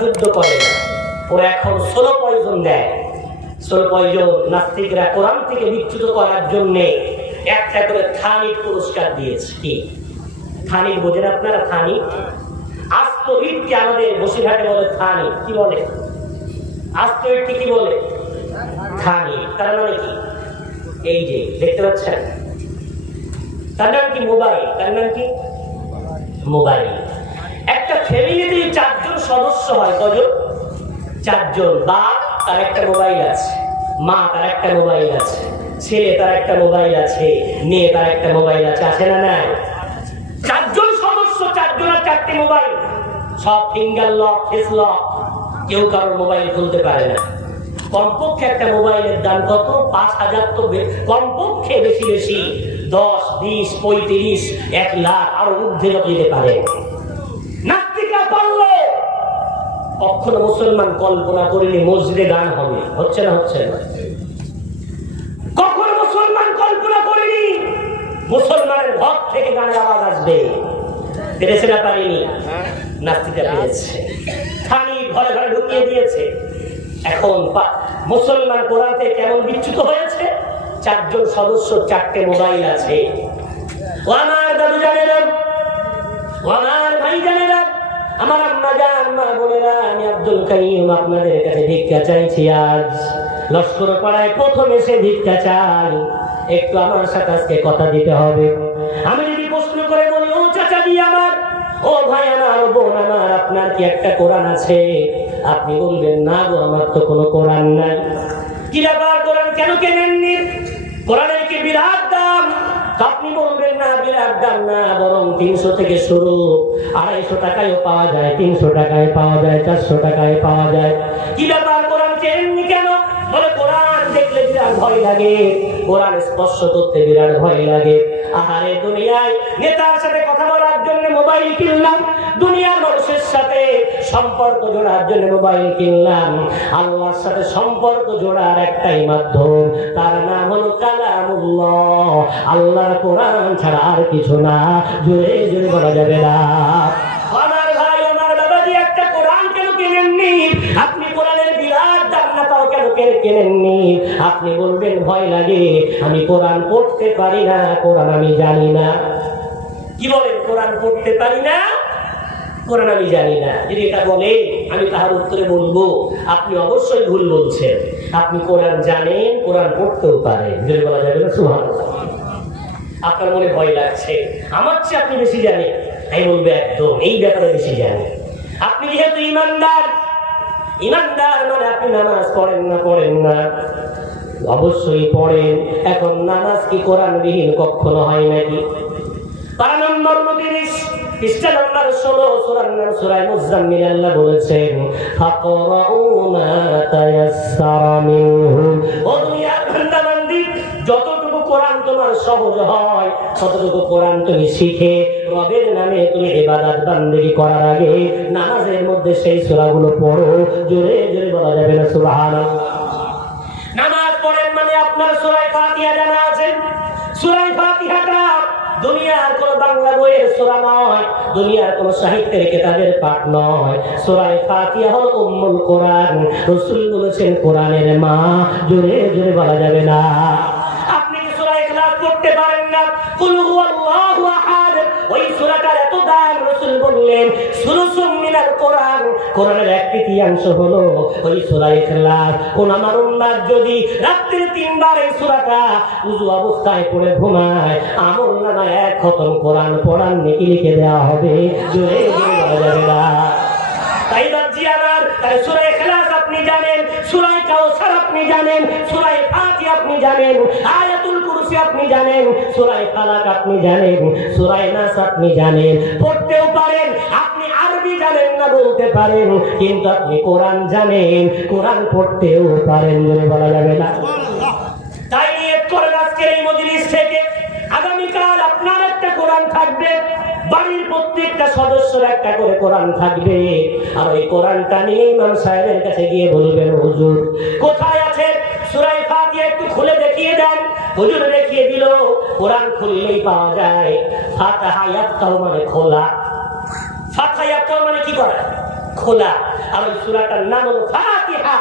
যুদ্ধ করে না, ওরা এখন সোলো পয়জন দেয়। সোলো পয়জন নাস্তিকরা কোরআন থেকে বিচ্যুত করার জন্য একটা করে থানিক পুরস্কার দিয়েছে। কি থানিক বোঝেন আপনারা? থানিক আস্ত ইটকে আমাদের বসিরহাটে বলে থানিক। কি বলে? আস্ত ইটকে কি বলে? থানিক। তার মানে কি? এই যে দেখতে পাচ্ছেন, তার নাম কি? মোবাইল। তার নাম কি? মোবাইল। একটা ফ্যামিলিতে 4 জন সদস্য হয়। কজন? 4 জন। বাপ তার একটা মোবাইল আছে, মা তার একটা মোবাইল আছে, ছেলে তার একটা মোবাইল আছে, মেয়ে তার একটা মোবাইল আছে। আছে না নাই? 4 জন সদস্য, 4 জনের 4টি মোবাইল, সব ফিঙ্গার লক, ফেস লক। কেউ কারোর মোবাইল খুলতে পারে না। কমপক্ষে একটা মোবাইলের দাম কত? 5,000। তো কমপক্ষে বেশি বেশি 10, 20, 35, 1 লাখ আরো ঊর্ধ্বে যেতে পারে। নাস্তিকরা বললে কখনো মুসলমান কল্পনা করেনি মসজিদে গান হবে। হচ্ছে না? হচ্ছে না। কখনো মুসলমান কল্পনা করেনি মুসলমানের ঘর থেকে গানের আওয়াজ আসবে। পেরেছে না পারেনি? নাস্তিকরা পেরেছে। থানি ঘরে ঘরে ঢুকিয়ে দিয়েছে। এখন মুসলমান কোরআন থেকে কেমন বিচ্যুত হয়েছে? 4 জন সদস্য, 4টে মোবাইল আছে। ও আমার দাদু জানেরা, ও আমার ভাই জানেরা, আমার আম্মা জান, মা বোনেরা, আমি আব্দুল কাইয়ুম আপনাদের কাছে ভিক্ষা চাইছি। আজ লস্কর পাড়ায় প্রথম এসে ভিক্ষা চাই। একটু আমার সাথে আজকে কথা দিতে হবে। আমি যদি প্রশ্ন করে বলি, ও চাচাজি আমার, ও ভাই আমার, ও বোন আমার, আপনার কি একটা কোরআন আছে? আপনি বলবেন, না গো, আমার তো কোনো কোরআন নাই। কি ব্যাপার, কোরআন কেন কেনেননি? কোরআনের কি বিরাট দাম? আপনি বলবেন, না, বিরাট দাম না, বরং 300 থেকে শুরু, 250 টাকায়ও পাওয়া যায়, 300 টাকায় পাওয়া যায়, 400 টাকায় পাওয়া যায়। কি ব্যাপার, কোরআন কেনেননি কেন? বলে, কোরআন দেখলে বিরাট ভয় লাগে, কোরআন স্পর্শ করতে বিরাট ভয় লাগে। আহারে, দুনিয়ায় নেতার সাথে কথা বলার জন্য মোবাইল কিনলাম, দুনিয়ার মানুষের সাথে সম্পর্ক জোড়ার জন্য মোবাইল কিনলাম। আল্লাহর সাথে সম্পর্ক জোড়ার একটাই মাধ্যম, তার নাম হলো কালামুল্লাহ। আল্লাহর কোরআন ছাড়া আর কিছু না। জোরে জোরে বলা যাবে না। আমার ভাই, আমার বাবাজি, একটা কোরআন কেন কেনেননি? আপনি কোরআনের বিরাট দাম না পাও কেন কেনেননি? আপনি বলবেন, ভয় লাগে, আমি কোরআন পড়তে পারি না, কোরআন আমি জানি না। কি বলেন? কোরআন পড়তে পারি না, কোরআন আমি জানি না। যদি এটা বলে, আমি তাহার উত্তরে বলবো, আপনি অবশ্যই ভুল বলছেন। আপনি কোরআন জানেন, কোরআন পড়তেও পারেন। যদি বলা যাবে না সুবহানাল্লাহ। আপনার মনে ভয় লাগছে, আমার চেয়ে আপনি বেশি জানেন। আমি বলবো, একদম এই ব্যাপারে বেশি জানেন। আপনি যেহেতু ইমানদার, ইমানদার মানে আপনি নামাজ পড়েন না? পড়েন না, অবশ্যই পড়েন। এখন নামাজ কি কোরআনবিহীন কখনো হয় নাকি? পারা নম্বর 29, পৃষ্ঠা নম্বর 16, সূরার নাম সূরা মুজাম্মিল। আল্লাহ বলেছেন, ফাকরাউ মা তায়াসসারা মিনহু। ও দুনিয়ার বান্দা-বান্দি, যতটুকু কোরআন তোমার সহজ হয়, ততটুকু কোরআন তুমি শিখে রবের নামে তুমি ইবাদত বান্দেগি করার আগে নামাজের মধ্যে সেই সূরাগুলো পড়ো। জোরে জোরে বলা যাবে না সুবহানাল্লাহ। নামাজ পড়েন মানে আপনার সূরা ফাতিহা জানা আছে। সূরা ফাতিহাটা দুনিয়ার কোন বাংলা বইয়ের সূরা নয়, দুনিয়ার কোন সাহিত্যের কিতাবের পাঠ নয়। সূরা ফাতিহা হলো উম্মুল কোরআন। রাসূল বলেছেন, কোরআনের মা। জোরে জোরে বলা যাবে না। আপনি কি সূরা ইখলাস পড়তে পারেন না? কুল হুয়াল্লাহু আহাদ, ওই সূরাটার এত দাম। রাসূল বললেন, সুলুসুম মিনাল কোরআন, কোরআনের 1/3 হলো ওই সূরা ইখলাস। কোন আমার উম্মাত যদি রাত্রে 3 বার এই সূরাটা ওযু অবস্থায় পড়ে ঘুমায়, আমলনামায় 1 খতম কোরআন পড়ার নেকি লিখে দেওয়া হবে। জোরে জোরে বলা যাবে না। তাই বাজি আমার, তাই সূরা ইখলাস আপনি জানেন, সূরা কাউসার আপনি জানেন, সূরা ফাতিহা আপনি জানেন, আয়াতুল কুরসি আপনি জানেন, সূরা ফালাক আপনি জানেন, সূরা নাস আপনি জানেন, পড়তেও পারেন। আপনি আরবি জানেন না বলতে পারেন, কিন্তু আপনি কোরআন জানেন, কোরআন পড়তেও পারেন। জোরে বলা যাবে না। তাই নিয়ত করেন আজকের এই মজলিস থেকে, আগামীকাল আপনার একটা কোরআন থাকবে, বাড়ির প্রত্যেকটা সদস্যের একটা করে কোরআন থাকবে। আর ওই কোরআনটা নিয়ে ইমাম সাহেবের কাছে গিয়ে বলবেন, হুজুর কোথায় আছে সূরা ফাতিহা একটু খুলে দেখিয়ে দেন। হুজুর দেখিয়ে দিল। কোরআন খুললেই পাওয়া যায়। ফাতিহা ইয়াফতাহু মানে খোলা। ফাতিহা ইয়াফতাহু মানে কি করা? খোলা। আর ওই সূরাটার নাম হলো ফাতিহা,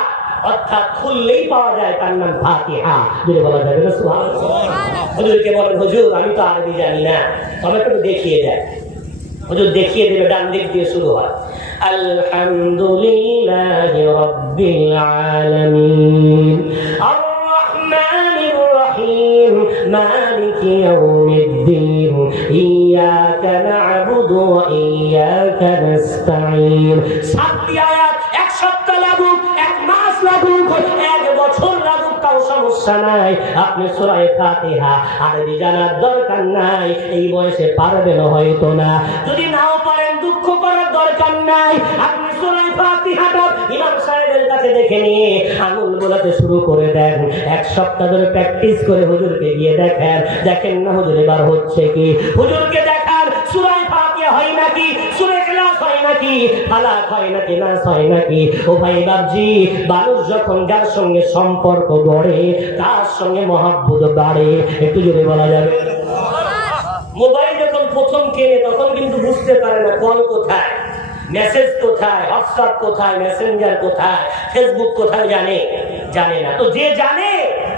অর্থাৎ খুললেই পাওয়া যায় তার নাম ফাতিহা। যদি বলা যাবে না সুবহানাল্লাহ। হুজুরকে বলেন হুজুর আমি তো আরবি জানি না, আমাকে একটু দেখিয়ে দেন। হুজুর দেখিয়ে দেবে, ডান দিক দিয়ে শুরু হয় আলহামদুলিল্লাহি রাব্বিল আলামিন আর রহমানির রহিম মালিকি ইয়াউমিদ্দিন ইয়্যাকা না'বুদু ওয়া ইয়্যাকা নাস্তাঈন। 7টি আয়াত, এক সপ্তাহ লাগুক, এক মাস লাগুক, এক বছর লাগুক, তাও সমস্যা নাই। আপনি সূরা ফাতিহা আরবি জানার দরকার নাই, এই বয়সে পারবেন হয়তো না। যদি নাও পারেন দুঃখ করার দরকার নাই, আপনি সূরা ফাতিহাটা ইমাম সাহেবের কাছে দেখে নিয়ে আঙুল বোলাতে শুরু করে দেন। এক সপ্তাহ ধরে প্র্যাকটিস করে হুজুরকে গিয়ে দেখেন, দেখেন না হুজুর এবার হচ্ছে কি। হুজুরকে দেখান সূরা ফাতিহা হয় নাকি, সূরা ইখলাস হয় নাকি, ফালাক হয় নাকি, নাস হয় নাকি। ও ভাই বাবজি, মানুষ যখন যার সঙ্গে সম্পর্ক গড়ে তার সঙ্গে মহব্বত বাড়ে। একটু জোরে বলা যাবে। মোবাইল যখন প্রথম কেনে তখন কিন্তু বুঝতে পারে না কল কোথায়, মেসেজ কোথায়, হোয়াটসঅ্যাপ কোথায়, মেসেঞ্জার কোথায়, ফেসবুক কোথায় জানে না। তো যে জানে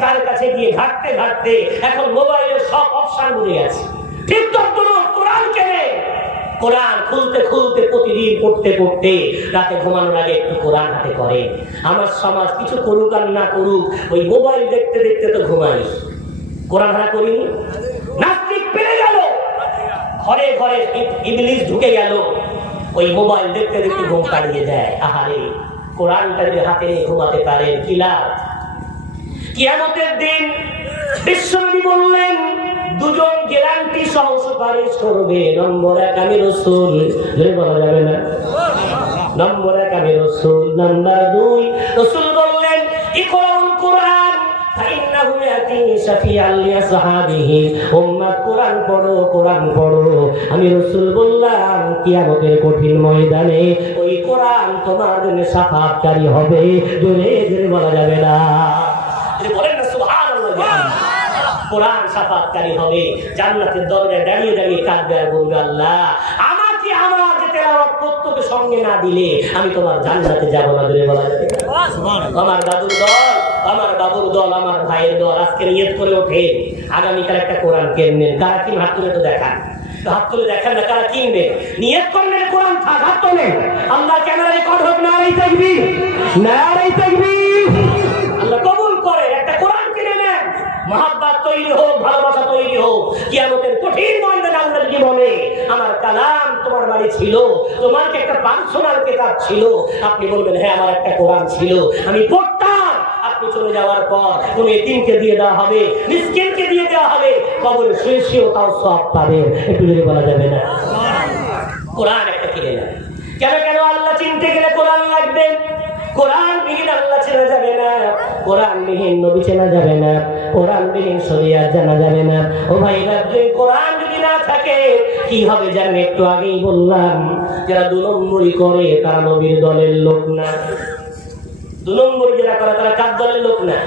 তার কাছে গিয়ে ঘাটতে ঘাটতে এখন মোবাইলের সব অপশন বুঝে গেছে। ঠিক তদ্রূপ কোরআন কেনে, কোরআন খুলতে খুলতে প্রতিদিন পড়তে পড়তে রাতে ঘুমানোর আগে একটু কোরআন হাতে করে। আমার সমাজ কিছু করুক আর না করুক, ওই মোবাইল দেখতে দেখতে তো ঘুমাই, কোরআন হারা করিনি। নাস্তিক পেরে গেল, ঘরে ঘরে ইবলিস ঢুকে গেল, ওই মোবাইল দেখতে দেখতে ঘুম পাড়িয়ে দেয়। আহারে, কোরআনটা যদি হাতে নিয়ে ঘুমাতে পারেন কি লাভ। কিয়ামতের দিন বিশ্বনবী বললেন দুজন গ্যারান্টি সহ সুপারিশ করবে। নম্বর 1 আমি রাসূল, ধরে বলা যাবে না। নম্বর 1 আমি রাসূল। নাম্বার 2 রাসূল বললেন ইকরাউল কোরআন ফাইন্নাহু ইয়াতি শাফিআল লিআসহাবিহি। উম্মাত কোরআন পড়ো, কোরআন পড়ো। আমি রাসূল বললাম কিয়ামতের কঠিন ময়দানে ওই কোরআন তোমার জন্য শাফাআতকারী হবে। জোরে জোরে বলা যাবে না, বলেন না সুবহানাল্লাহ। কোরআন শাফাআতকারী হবে, জান্নাতের দরজায় দাঁড়িয়ে দাঁড়িয়ে কাঁদবে আর বলবে আল্লাহ আমাকে আমার যে তেলাওয়াত করতে সঙ্গে না দিলে আমি তোমার জান্নাতে যাব না। ধরে বলা যাবে সুবহানাল্লাহ। আমার দাদুর দল, আমার বাবুর দল, আমার ভাইয়ের দল আজকে নিয়ত করে ওঠে আগামীকাল একটা কোরআন কিনবেন। কারা কিন হাত তুলে তো দেখান, হাত তুলে দেখান না কারা কিনবে। নিয়ত করলেন কোরআন থাক, হাত তোলেন। আল্লাহ ক্যামেরা রেকর্ড হোক, নারে তাকবীর, নারে তাকবীর। আল্লাহ কবুল করে। একটা কোরআন কিনে নেন, মহব্বত তৈরি হোক, ভালোবাসা তৈরি হোক। কিয়ামতের কঠিন ময়দানে আল্লাহ কি বলে আমার কালাম তোমার বাড়ি ছিল, তোমার কি একটা পার্সোনাল কিতাব ছিল? আপনি বলবেন হ্যাঁ আমার একটা কোরআন ছিল, আমি পড়তাম। আপনি চলে যাওয়ার পর কোন এতিমকে দিয়ে দেওয়া হবে, মিসকিনকে দিয়ে দেওয়া হবে, কবরে শুয়ে শুয়েও তাও সওয়াব পাবেন। একটু যদি বলা যাবে না কোরআন একটা কিনে নেন। কেন কেন আল্লাহ চিনতে গেলে কোরআন লাগবে। কোরআন বিহীন আল্লাহ চেনা যাবে না, কোরআন বিহীন নবী চেনা যাবে না, কোরআন বিহীন শরিয়াত জানা যাবে না। ও ভাই রাজ্যে কোরআন যদি না থাকে কি হবে জানেন? একটু আগেই বললাম যারা 2 নম্বরই করে তারা নবীর দলের লোক না। 2 নম্বরই যারা করে তারা কার দলের লোক না?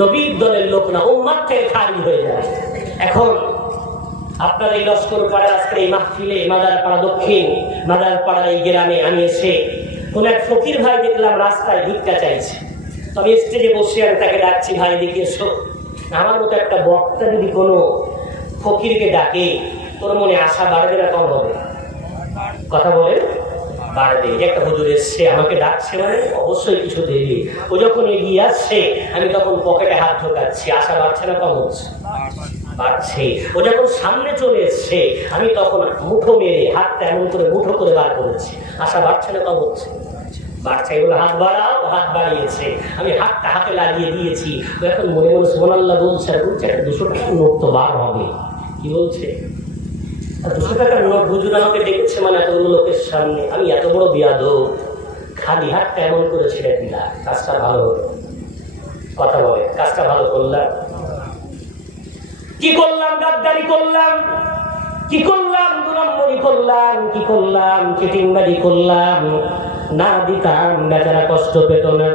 নবীর দলের লোক না, উম্মাত থেকে খারিজ হয়ে যায়। এখন আপনার এই লস্কর পাড়ার আজকে এই মাহফিলে মাদারপাড়া দক্ষিণ, মাদারপাড়ার এই গ্রামে আমি এসে কোন এক ফকির ভাই দেখলাম রাস্তায় ভিক্ষা চাইছে। তো আমি স্টেজে বসে আমি তাকে ডাকছি, ভাই দেখে এসো। আমার মতো একটা বক্তা যদি কোনো ফকিরকে ডাকে তোর মনে আশা বাড়বে না কম হবে? কথা বলে বাড়বে। একটা হুজুর এসছে আমাকে ডাকছে, মানে অবশ্যই কিছু দেবে। ও যখন এগিয়ে আসছে আমি তখন পকেটে হাত ঢোকাচ্ছি, আশা বাড়ছে না কম হচ্ছে? বাড়ছে। ও যখন সামনে চলে এসছে আমি তখন মুঠো মেরে হাতটা এমন করে মুঠো করে বার করেছি, আশা বাড়ছে না কম হচ্ছে? বাড়ছে। এগুলো হাত বাড়াও, হাত বাড়িয়েছে, আমি হাতটা হাতে লাগিয়ে দিয়েছি। ও এখন মনে মনে সুবহানাল্লাহ বলছে আর বলছে 200 টাকার নোট তো বার হবে। কি বলছে? 200 টাকার নোট। হুজুর আমাকে ডেকেছে মানে এতগুলো লোকের সামনে, আমি এত বড় বিয়াদব, খালি হাতটা এমন করে ছেড়ে দিলাম। কাজটা ভালো হলো। কথা বলে কাজটা ভালো করলাম? কি করলাম? গাদ্দারি করলাম। কি করলাম? 2 নম্বরই করলাম। কি করলাম? চিটিংবাজি করলাম। না দিতাম বেচারা কষ্ট পেত না,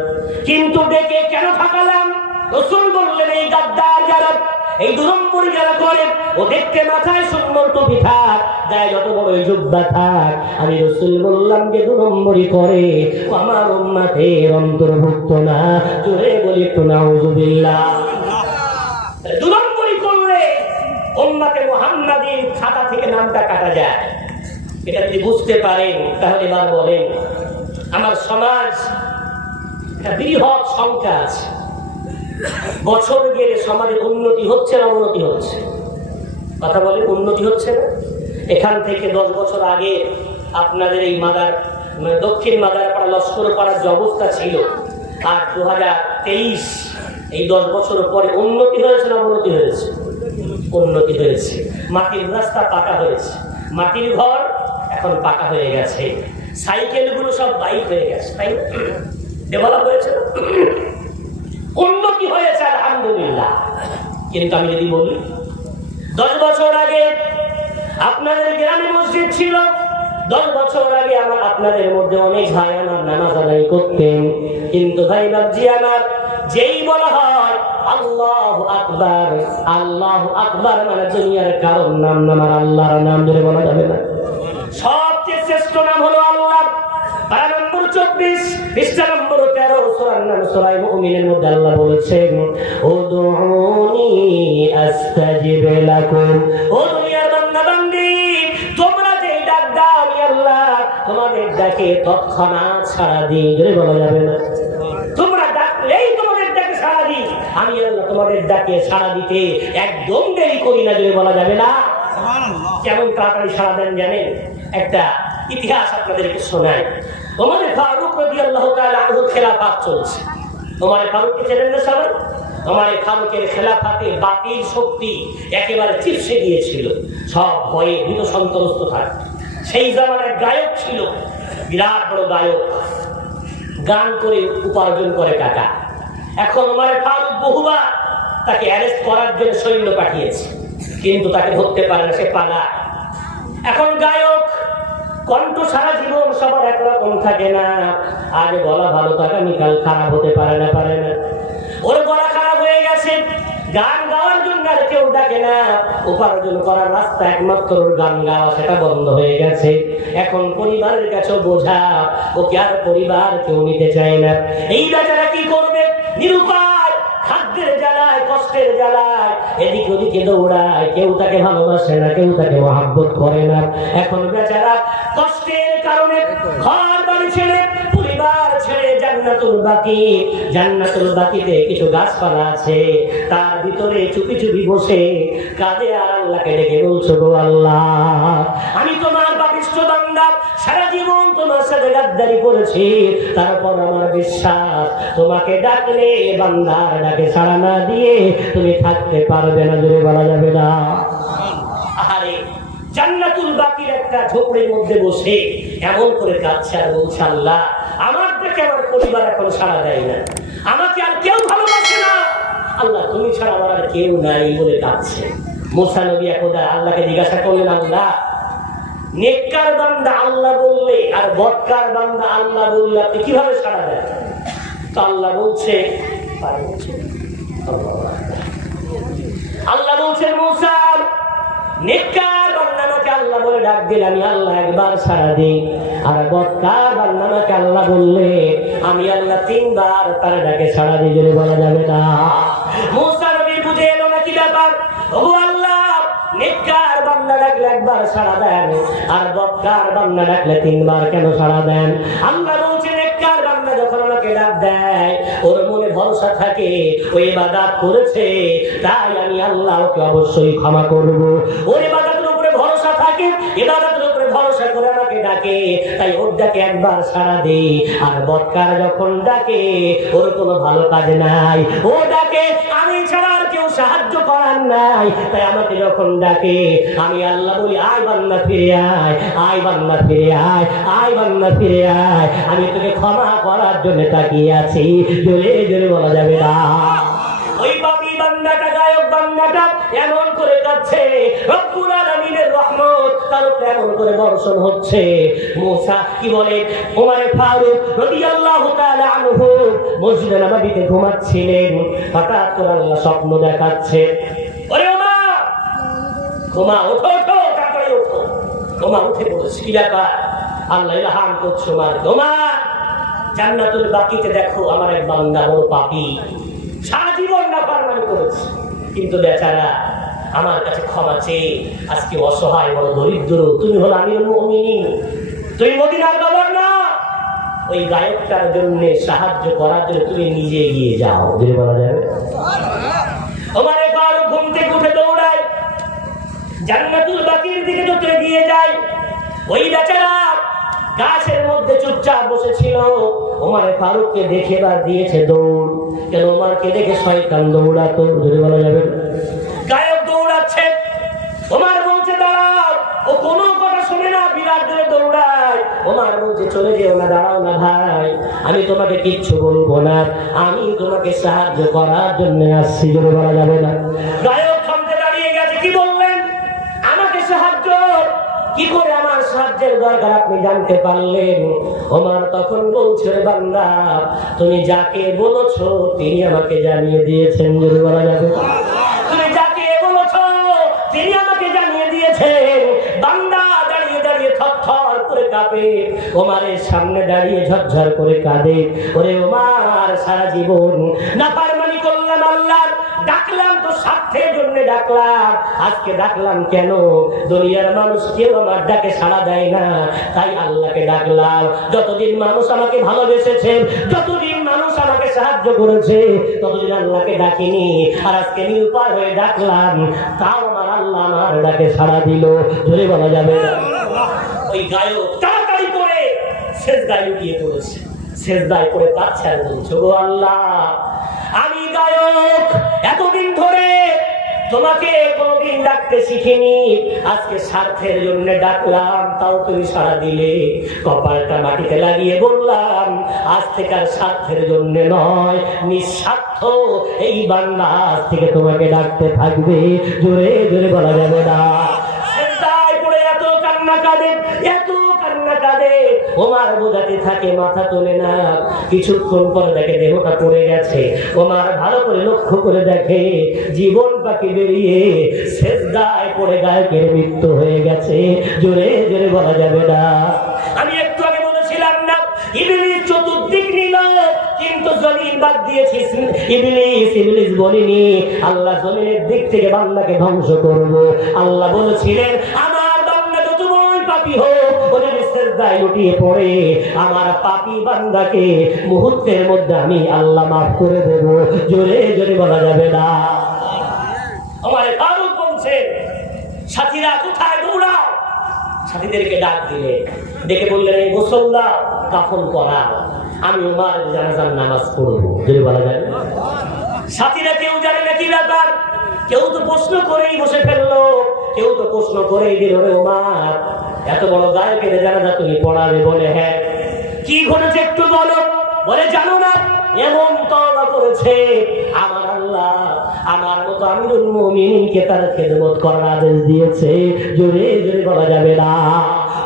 কিন্তু ডেকে কেন থাকালাম? রাসূল বললেন এই গাদ্দার যারা এই 2 নম্বরই যারা করে ওদেরকে মাথায় সুন্দর টুপি থাক, গায়ে যত বড় জুব্বা থাক, আমি রাসূল বললাম যে 2 নম্বরই করে ও আমার উম্মতের অন্তর্ভুক্ত না। জোরে বলি একটু নাউযুবিল্লাহ। 2 নম্বরই করলে উম্মতে মুহাম্মাদীর খাতা থেকে নামটা কাটা যায়। এটা যদি বুঝতে পারেন তাহলে এবার বলেন, আমার সমাজ একটা বৃহৎ সংখ্যা আছে, বছর গেলে সমাজের উন্নতি হচ্ছে না অবনতি হচ্ছে? কথা বলে উন্নতি হচ্ছে না? এখান থেকে 10 বছর আগে আপনাদের এই মাদার দক্ষিণ মাদারপাড়া লস্করপাড়ার যে অবস্থা ছিল, আর 2023 এই 10 বছর পরে উন্নতি হয়েছে না অবনতি হয়েছে? উন্নতি হয়েছে। মাটির রাস্তা পাকা হয়েছে, মাটির ঘর এখন পাকা হয়ে গেছে, সাইকেলগুলো সব বাইক হয়ে গেছে, তাই না? ডেভেলপ হয়েছে, উন্নতি হয়েছে আলহামদুলিল্লাহ। কিন্তু আমি যদি বলি 10 বছর আগে আপনাদের গ্রামে মসজিদ ছিল, 10 বছর আগে আমার আপনাদের মধ্যে অনেক ভাই আমার নামাজ আদায় করতেন, কিন্তু ভাই বাবজি আমার যেই বলা হয় আল্লাহু আকবার, আল্লাহু আকবার মানে দুনিয়ার কারণ নাম আমার আল্লাহর নাম ধরে বলা যাবে না। সবচেয়ে শ্রেষ্ঠ নাম হলো আল্লাহ। পারা নম্বর 24 পৃষ্ঠা নম্বর 13 সূরার নাম সূরা মুমিনের মধ্যে আল্লাহ বলেছেন, উদউনি আস্তাজিব লাকুম। ও দুনিয়ার বান্দা বান্দি, তোমরা যেই ডাক দাও আমি আল্লাহ তোমাদের ডাকে তৎক্ষণাৎ সাড়া দিই। জোরে বলা যাবে না? তোমরা ডাকলেই তোমাদের ডাকে সাড়া দিই, আমি আল্লাহ তোমাদের ডাকে সাড়া দিতে একদম দেরি করি না। জোরে বলা যাবে না? কেমন তাড়াতাড়ি সাড়া দেন জানেন? একটা ইতিহাস আপনাদেরকে শোনাই। ওমর ফারুক রাদিয়াল্লাহু তাআলা আনহুর খেলাফত চলছে। ওমর ফারুককে চেনেন না সবাই? ওমর ফারুকের খেলাফতে বাতিল শক্তি একেবারে চিপসে গিয়েছিল, সব ভয়ে ভীত সন্ত্রস্ত থাকত। সেই জামানায় গায়ক ছিল, বিরাট বড় গায়ক, গান করে উপার্জন করে টাকা। এখন ওমর ফারুক বহুবার তাকে অ্যারেস্ট করার জন্য সৈন্য পাঠিয়েছে, কিন্তু তাকে ধরতে পারে না, সে পালায়। এখন গায়ক, কণ্ঠ সারা জীবন সবার একরকম থাকে না, আজ গলা ভালো থাকে আমি কাল খারাপ হতে পারে না। ওর গলা খারাপ হয়ে গেছে, গান গাওয়ার জন্য আর কেউ ডাকে না, উপার্জন করার রাস্তা একমাত্র গান গাওয়া, সেটা বন্ধ হয়ে গেছে। এখন পরিবারের কাছেও বোঝা, ওকে আর পরিবার কেউ নিতে চায় না। এই বেচারা কি করবে? নিরুপায়, খাদ্যের জ্বালায়, কষ্টের জ্বালায় এদিকে ওদিকে দৌড়ায়, কেউ তাকে ভালোবাসে না, কেউ তাকে মহাব্বত করে না। এখন বেচারা কষ্টের কারণে ঘর বাড়ি ছেড়ে, পরিবার ছেড়ে জান্নাতুল বাকিতে কিছু গাছপালা আছে, তার ভিতরে চুপি চুপি বসে কাঁদে আর আল্লাহকে ডেকে বলছো, গো আল্লাহ আমি তোমার পাপিষ্ঠ বান্দা, সারা জীবন তোমার সাথে গাদ্দারি করেছি, তারপর আমার বিশ্বাস তোমাকে ডাকলে বান্দার ডাকে সাড়া না দিয়ে তুমি থাকতে পারবে না। জোরে বলা যাবে না? আরে জান্নাতুল বাকির একটা ঝোপড়ির মধ্যে বসে এমন করে কাঁদছে আর বলছে, আল্লাহ আমার ডাকে আমার পরিবার এখন সাড়া দেয় না, আমাকে আর কেউ ভালোবাসে না, আল্লাহ তুমি ছাড়া আমার আর কেউ নাই বলে কাঁদছে। মুসা নবী একদা আল্লাহকে জিজ্ঞাসা করলেন, আল্লাহ নেককার বান্দা আল্লাহ বললে আর বদকার বান্দা আল্লাহ বললে আপনি কিভাবে সাড়া দেন? তো আল্লাহ বলছে, আল্লাহ বলছেন, মুসা নেককার বান্দাকে আল্লাহ বলে ডাক দিলে আমি আল্লাহ একবার সাড়া দিই, আর বদকার বান্দাকে আল্লাহ বললে আমি আল্লাহ 3 বার তার ডাকে সাড়া দিই। জোরে বলা যাবে না? মুসা নবী বুঝে এলো না কি ব্যাপার? ওগো আল্লাহ, নেককার বান্দা ডাকলে একবার সাড়া দেন, আর বদকার বান্দা ডাকলে 3 বার কেন সাড়া দেন? আল্লাহ বলছে, নেককার বান্দা যখন আমাকে ডাক দেয় ওর মনে ভরসা থাকে ওই ইবাদত করেছে, তাই আমি আল্লাহ ওকে অবশ্যই ক্ষমা করব। ওর ইবাদতের উপরে ভরসা থাকে, ইবাদতের উপরে ভরসা করে আমাকে ডাকে, তাই ওর ডাকে একবার সাড়া দেই। আর বদকার যখন ডাকে ওর কোনো ভালো কাজ নাই, ও ডাকে আমি ছাড়া আর কেউ সাহায্য করার নাই, তাই আমাকে যখন ডাকে আমি আল্লাহ বলি, আয় বান্দা ফিরে আয়, আয় বান্দা ফিরে আয়, আয় বান্দা ফিরে আয়, আমি তোকে ক্ষমা করার জন্য তাকিয়ে আছি। জোরে জোরে বলা যাবে না? ওই পাপী বান্দাটা, গায়ক বান্দাটা এমন করে কাঁদছে, রব্বুল আলামিনের রহমত তার উপরে এমন করে বর্ষণ হচ্ছে। মুসা কি বলে, ওমর ফারুক রাদিয়াল্লাহু তাআলা আনহু মসজিদে নববীতে ঘুমাচ্ছিলেন, হঠাৎ করে আল্লাহ স্বপ্ন দেখাচ্ছে, ওরে ওমর ঘুমা, ওঠো ওঠো, তাড়াতাড়ি ওঠো। ওমর উঠে পড়েছে, কি ব্যাপার? আল্লাহ ইলহাম করছে ওমর, ওমর জান্নাতুল বাকিতে দেখো আমার এক বান্দা বড় পাপী, সারা জীবন নাফরমানি করেছে, কিন্তু বেচারা আমার কাছে ক্ষমা চেয়ে আজকে অসহায়, বড় দরিদ্র। তুমি হলো আমিরুল মুমিনিন, তুমি মদিনার গভর্নর, ওই গায়কটার জন্য সাহায্য করার জন্য তুমি নিজে এগিয়ে যাও। যদি বলা যাবে, ওমর ফারুক ঘুম থেকে উঠে দৌড়ায়, জান্নাতুল বাকির দিকে যত এগিয়ে যায়, ওই বেচারা গাছের মধ্যে চুপচাপ বসেছিল। ওমর ফারুককে দেখে বা দিয়েছে দৌড়, কেন ওমরকে দেখে শয়তান দৌড়াতো। যদি বলা যাবে, গায়ক দৌড়াচ্ছে, ওমর বলছে দাঁড়াও, ও কোনো কথা শুনে না, বিরাট জোরে দৌড়ায়। ওমর বলছে চলে যেও না, দাঁড়াও না ভাই, আমি তোমাকে কিচ্ছু বলবো না, আমি তোমাকে সাহায্য করার জন্য আসছি। যদি বলা যাবে না, গায়ক থামতে দাঁড়িয়ে গেছে, কি বললেন? আমাকে সাহায্য? কি করে আমার সাহায্যের দরকার আপনি জানতে পারলেন? ওমর তখন বলছে, বান্দা তুমি যাকে বলেছো তিনি আমাকে জানিয়ে দিয়েছেন। যদি বলা যাবে, তুমি যাকে বলেছো তিনি আমাকে জানিয়ে দিয়েছেন। বান্দা দাঁড়িয়ে দাঁড়িয়ে থরথর করে কাঁপে, ওমরের সামনে দাঁড়িয়ে ঝরঝর করে কাঁদে। ওরে ওমর, সারা জীবন নাফরমানি করলাম, আল্লাহর ডাকলাম তো স্বার্থের জন্য ডাকলাম, আজকে ডাকলাম কেন? দুনিয়ার মানুষ কেউ আমার ডাকে সাড়া দেয় না, তাই আল্লাহকে ডাকলাম। যতদিন মানুষ আমাকে ভালোবেসেছে, যতদিন মানুষ আমাকে সাহায্য করেছে, ততদিন আল্লাহকে ডাকিনি, আর আজকে নিরুপায় হয়ে ডাকলাম, তাও আমার আল্লাহ আমার ডাকে সাড়া দিল। ধরে বলা যাবে না, ওই গায়ক তাড়াতাড়ি করে সেজদায় লুটিয়ে পড়েছে, সেজদায় করে কাঁদছে আর বলছে, ও আল্লাহ, আমি গায়ক এতদিন ধরে তোমাকে কোনদিন ডাকতে শিখিনি, আজকে স্বার্থের জন্য ডাকলাম, তাও তুমি সাড়া দিলে। কপালটা মাটিতে লাগিয়ে বললাম, আজ থেকে আর স্বার্থের জন্য নয়, নিঃস্বার্থ এই বান্দা আজ থেকে তোমাকে ডাকতে থাকবে। জোরে জোরে বলা যাবে না, সেজদায় পড়ে এত কান্না কাঁদে, এত কান্না কাঁদে। ওমর বোঝাতে থাকে, মাথা তোলে না। কিছুক্ষণ পরে দেখে দেহটা পড়ে গেছে। ওমর ভালো করে লক্ষ্য করে দেখে জীবন পাখি বেরিয়ে সেজদায় পড়ে গায়কের মৃত্যু হয়ে গেছে। জোরে জোরে বলা যাবে না। আমি একটু আগে বলেছিলাম না, ইবলিস চতুর্দিক নিল, কিন্তু জমিন বাদ দিয়েছি। ইবলিস বলেনি আল্লাহ জমিনের দিক থেকে বান্দাকে ধ্বংস করব। আল্লাহ বলেছিলেন আমার বান্দা যত বড়ই পাপী হোক, ওদের সেজদায় লুটিয়ে পড়ে আমার পাপী বান্দাকে মুহূর্তের মধ্যে আমি আল্লাহ মাফ করে দেব। জোরে জোরে বলা যাবে না। ওমর ফারুক বলছে, সাথীরা কোথায়? দৌড়াও। সাথীদেরকে ডাক দিলে, ডেকে বললেন, এই গোসল দাও, কাফন পরা, আমি ওমর জানাজার নামাজ পড়বো। যদি বলা যায়, সাথীরা কেউ জানে না কি ব্যাপার, কেউ তো প্রশ্ন করেই বসে ফেললো, কেউ তো প্রশ্ন করেই দিল, ওমর এত বড় গায়কের জানাজা তুমি পড়াবে? বলে হ্যাঁ। কি ঘটেছে একটু বলো। বলে জানো না, এমন তওবা করেছে আমার আল্লাহ আমার মতো আমিরুল মুমিনিনকে তার খেদমত করার আদেশ দিয়েছে। জোরে জোরে বলা যাবে না।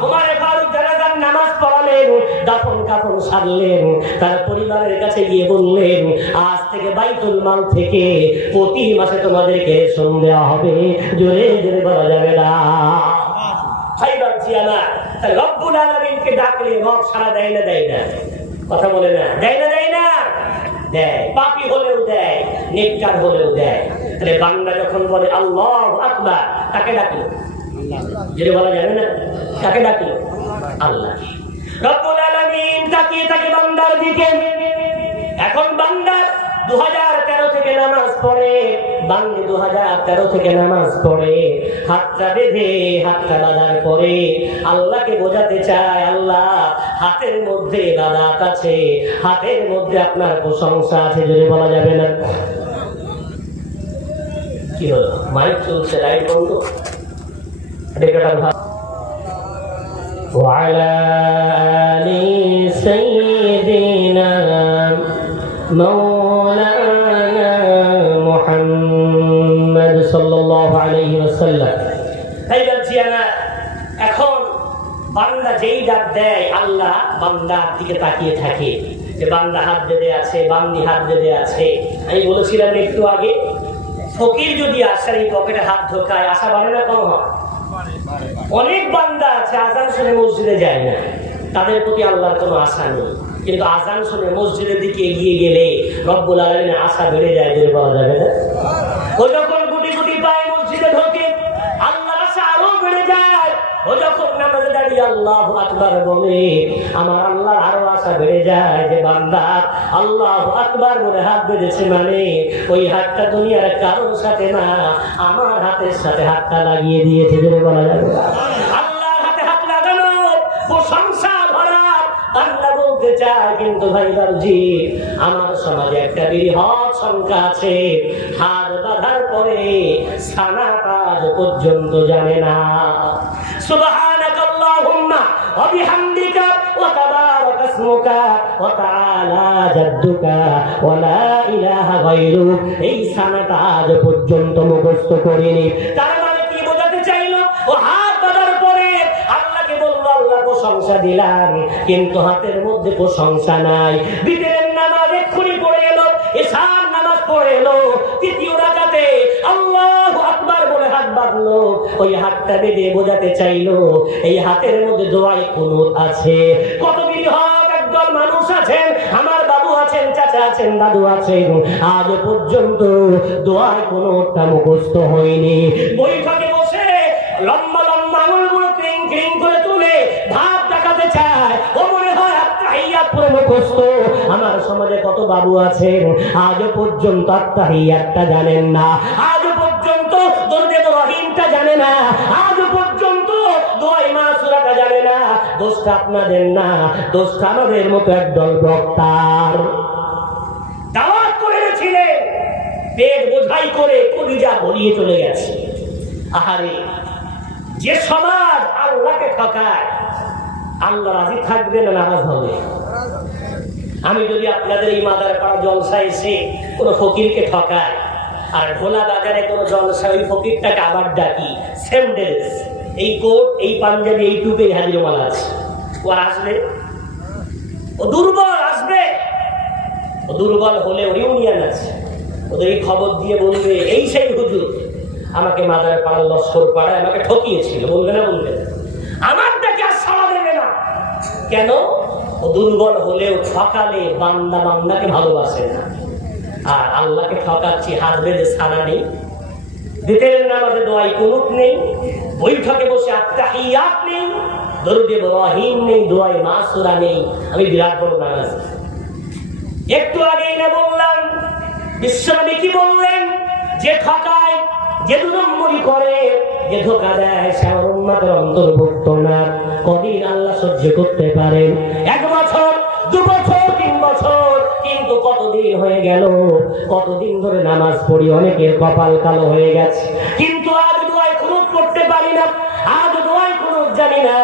ওমর ফারুক জানাজার নামাজ পড়ালেন, দাফন কাফন সারলেন, তার পরিবারের কাছে গিয়ে বললেন, আজ থেকে বাইতুল মাল থেকে প্রতি মাসে তোমাদেরকে রেশন দেওয়া হবে। জোরে জোরে বলা যাবে না। রব্বুল আলামিনকে ডাকলে রব সাড়া দেয় না? দেয় না? কথা বলে না, দেয় না? দেয় না? দেয়। পাপী হলেও দেয়, নেককার হলেও দেয়। তাহলে বান্দা যখন বলে আল্লাহু আকবার, তাকে ডাকলো, যদি বলা যাবে না, তাকে ডাকলো আল্লাহ। রব্বুল আলামিন তাকিয়ে থাকে বান্দার দিকে। এখন বান্দা 2013 থেকে নামাজ পড়ে, বান্দি 2013 থেকে নামাজ পড়ে, হাতটা বেঁধে, হাতটা বাঁধার পরে আল্লাহকে বোঝাতে চায়, আল্লাহ হাতের মধ্যে বাদাত আছে, হাতের মধ্যে আপনার প্রশংসা আছে। যদি বলা যাবে না। কি হলো? মাইক চলছে, লাইট বন্ধ। وعلى آل سيدنا مولانا محمد মুহাম্মদ সাল্লাল্লাহু আলাইহি ওয়াসাল্লাম। তাই বলছি না, এখন বান্দা যেই ডাক দেয় আল্লাহ বান্দার দিকে তাকিয়ে থাকে যে বান্দা হাত বেঁধে আছে, বান্দি হাত বেঁধে আছে। আমি বলেছিলাম একটু আগে, ফকির যদি আসে এই পকেটে হাত ঢোকায়, আশা বাড়ে না কম হয়? অনেক বান্দা আছে আজান শুনে মসজিদে যায় না, তাদের প্রতি আল্লাহর কোনো আশা নেই, কিন্তু আজান শুনে মসজিদের দিকে এগিয়ে গেলে রব্বুল আলামিনের আশা বেড়ে যায়, যদি বলা যাবে না। ও যখন গুটি গুটি পায় মসজিদে ঢোকে আল্লাহর আশা আরো বেড়ে যায়। ও যখন নামাজে দাঁড়িয়ে আল্লাহু আকবার বলে আমার আল্লাহর আরো আশা বেড়ে যায় যে বান্দা আল্লাহু আকবার বলে হাত বেঁধেছে, মানে ওই হাতটা দুনিয়ার কারোর সাথে না, আমার হাতের সাথে হাতটা লাগিয়ে দিয়েছে, যদি বলা যাবে না। আল্লাহর হাতে হাত লাগানো প্রশংসা ভরা বান্দা বলতে চায়, কিন্তু ভাই বাবজি আমার সমাজে একটা বৃহৎ সংখ্যা আছে হাত বাঁধার পরে সানাটা আজ পর্যন্ত জানে না। সুবহানাকাল্লাহুম্মা ওয়া বিহামদিকা ওয়া তাবারাকা ইসমুকা ওয়া তাআলা জাদ্দুকা ওয়া লা ইলাহা গায়রুক, এই সানাটা আজ পর্যন্ত মুখস্থ করিনি। তার মানে কি বোঝাতে চাইলো? ও হাত বাঁধার পরে আল্লাহকে বলল আল্লাহ প্রশংসা দিলাম, কিন্তু হাতের মধ্যে প্রশংসা নাই। বিকেলের নামাজ এক্ষুনি পড়ে এলো, এশার নামাজ পড়ে এলো, তৃতীয় রাকাতে আল্লাহু আকবার বলে হাত বাঁধলো, ওই হাতটা বেঁধে বোঝাতে চাইলো এই হাতের মধ্যে দোয়াই কুনুত আছে। কত বৃহৎ একদল মানুষ আছেন, আমার বাবু আছেন, চাচা আছেন, দাদু আছেন, আজ পর্যন্ত দোয়াই কুনুতটা মুখস্থ হয়নি। বৈঠকে বসে লম্বা লম্বা আঙুলগুলো ক্রিং ক্রিং করে তুলে ভাব দেখাতে চায়, ও মনে হয় আত্তাহিয়াত পড়ে মুখস্থ। আমার সমাজে কত বাবু আছেন আজ পর্যন্ত আত্তাহিয়াতটা জানেন না, আজ পর্যন্ত দরুদ রহিমটা জানে না, আজ পর্যন্ত দোয়াই মাসুরাটা জানে না। দোষটা আপনাদের না, দোষটা আমাদের মতো একদল বক্তার। দাওয়াত করে ছিলেন, পেট বোঝাই করে কলিজা গলিয়ে চলে গেছে। আহারে, যে সমাজ আল্লাহকে ঠকায় আল্লাহ রাজি থাকবে না নারাজ হবে? আমি যদি আপনাদের এই মাদার পাড়া জলসা এসে কোনো ফকিরকে ঠকায় আর ঢোলা বাজারে কোনো জলসা ওই ফকিরটাকে আবার ডাকি, সেম ড্রেস, এই কোট, এই পাঞ্জাবি, এই টুপি, হাজিরমাল আছে, ও আসবে? ও দুর্বল আসবে? ও দুর্বল হলে ওর ইউনিয়ন আছে, ওদের খবর দিয়ে বলবে এই সেই হুজুর আমাকে মাদার পাড়ার লস্কর পাড়ায় আমাকে ঠকিয়েছিল, বলবে না? বলবে না। আমারটাকে আর সাড়া দেবে না। কেন? ও দুর্বল হলেও ঠকালে বান্দা বান্দাকে ভালোবাসে না, আর আল্লাহকে ঠকাচ্ছি হাত বেঁধে সাড়া নেই, বিকেলের নামাজে দোয়াই কুনুত নেই, বৈঠকে বসে আত্তাহিয়াত নেই, দরুদ রহিম নেই, দোয়াই মাসুরা নেই। আমি বিরাট বড় নারাজ। একটু আগেই না বললাম বিশ্বনবী কি বললেন? যে ঠকায়, যে দুর্নম্বরী করে, যে ধোঁকা দেয় সে আমার উম্মতের অন্তর্ভুক্ত না। কদিন আল্লাহ সহ্য করতে পারেন? 1 বছর, 2 বছর, 3 বছর, কিন্তু কতদিন হয়ে গেল, কতদিন ধরে নামাজ পড়ি, অনেকের কপাল কালো হয়ে গেছে, কিন্তু আজ দোয়ায় কুনুত পড়তে পারি না, আজ দোয়ায় কুনুত জানি না,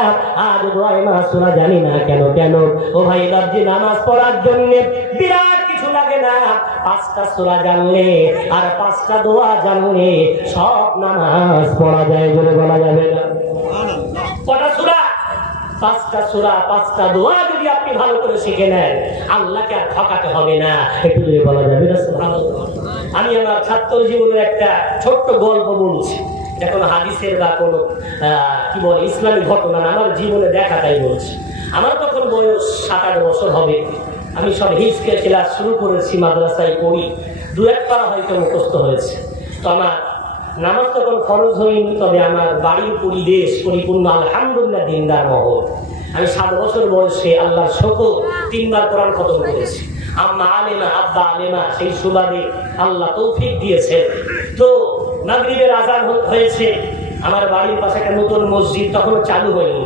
আজ দোয়ায় মাসুরা জানি না। কেন? কেন? ও ভাই বাবজি, নামাজ পড়ার জন্য বিরাট কিছু লাগে না। 5টা সূরা জানলে আর 5টা দোয়া জানলে সব নামাজ পড়া যায়, বলে বলা যাবে না? কটা সূরা? 5টা সূরা, 5টা দোয়া যদি আপনি ভালো করে শিখে নেন, আল্লাহকে আর ঠকাতে হবে না। একটু যদি বলা যাবে না? সুবহানাল্লাহ। আমি আমার ছাত্র জীবনের একটা ছোট্ট গল্প বলছি, এখন হাদিসের বা কোনো কি বলে ইসলামী ঘটনা না, আমার জীবনে দেখা, তাই বলছি। আমার তখন বয়স 7-8 বছর হবে। আমি সব হিফজকে ক্লাস শুরু করেছি, মাদ্রাসায় পড়ি, 2-1 পারা হয়তো মুখস্থ হয়েছে। তো আমার নামাজ তখন ফরজ হয়নি, তবে আমার বাড়ির পরিবেশ পরিপূর্ণ আলহামদুলিল্লাহ দিনদার মহল। আমি 7 বছর বয়সে আল্লাহর শুকর 3 বার কোরআন খতম করেছি। আম্মা আলেমা, আব্বা আলেমা, সেই সুবাদে আল্লাহ তৌফিক দিয়েছে। তো মাগরিবের আযান হয়েছে, আমার বাড়ির পাশে একটা নতুন মসজিদ তখনও চালু হয়নি।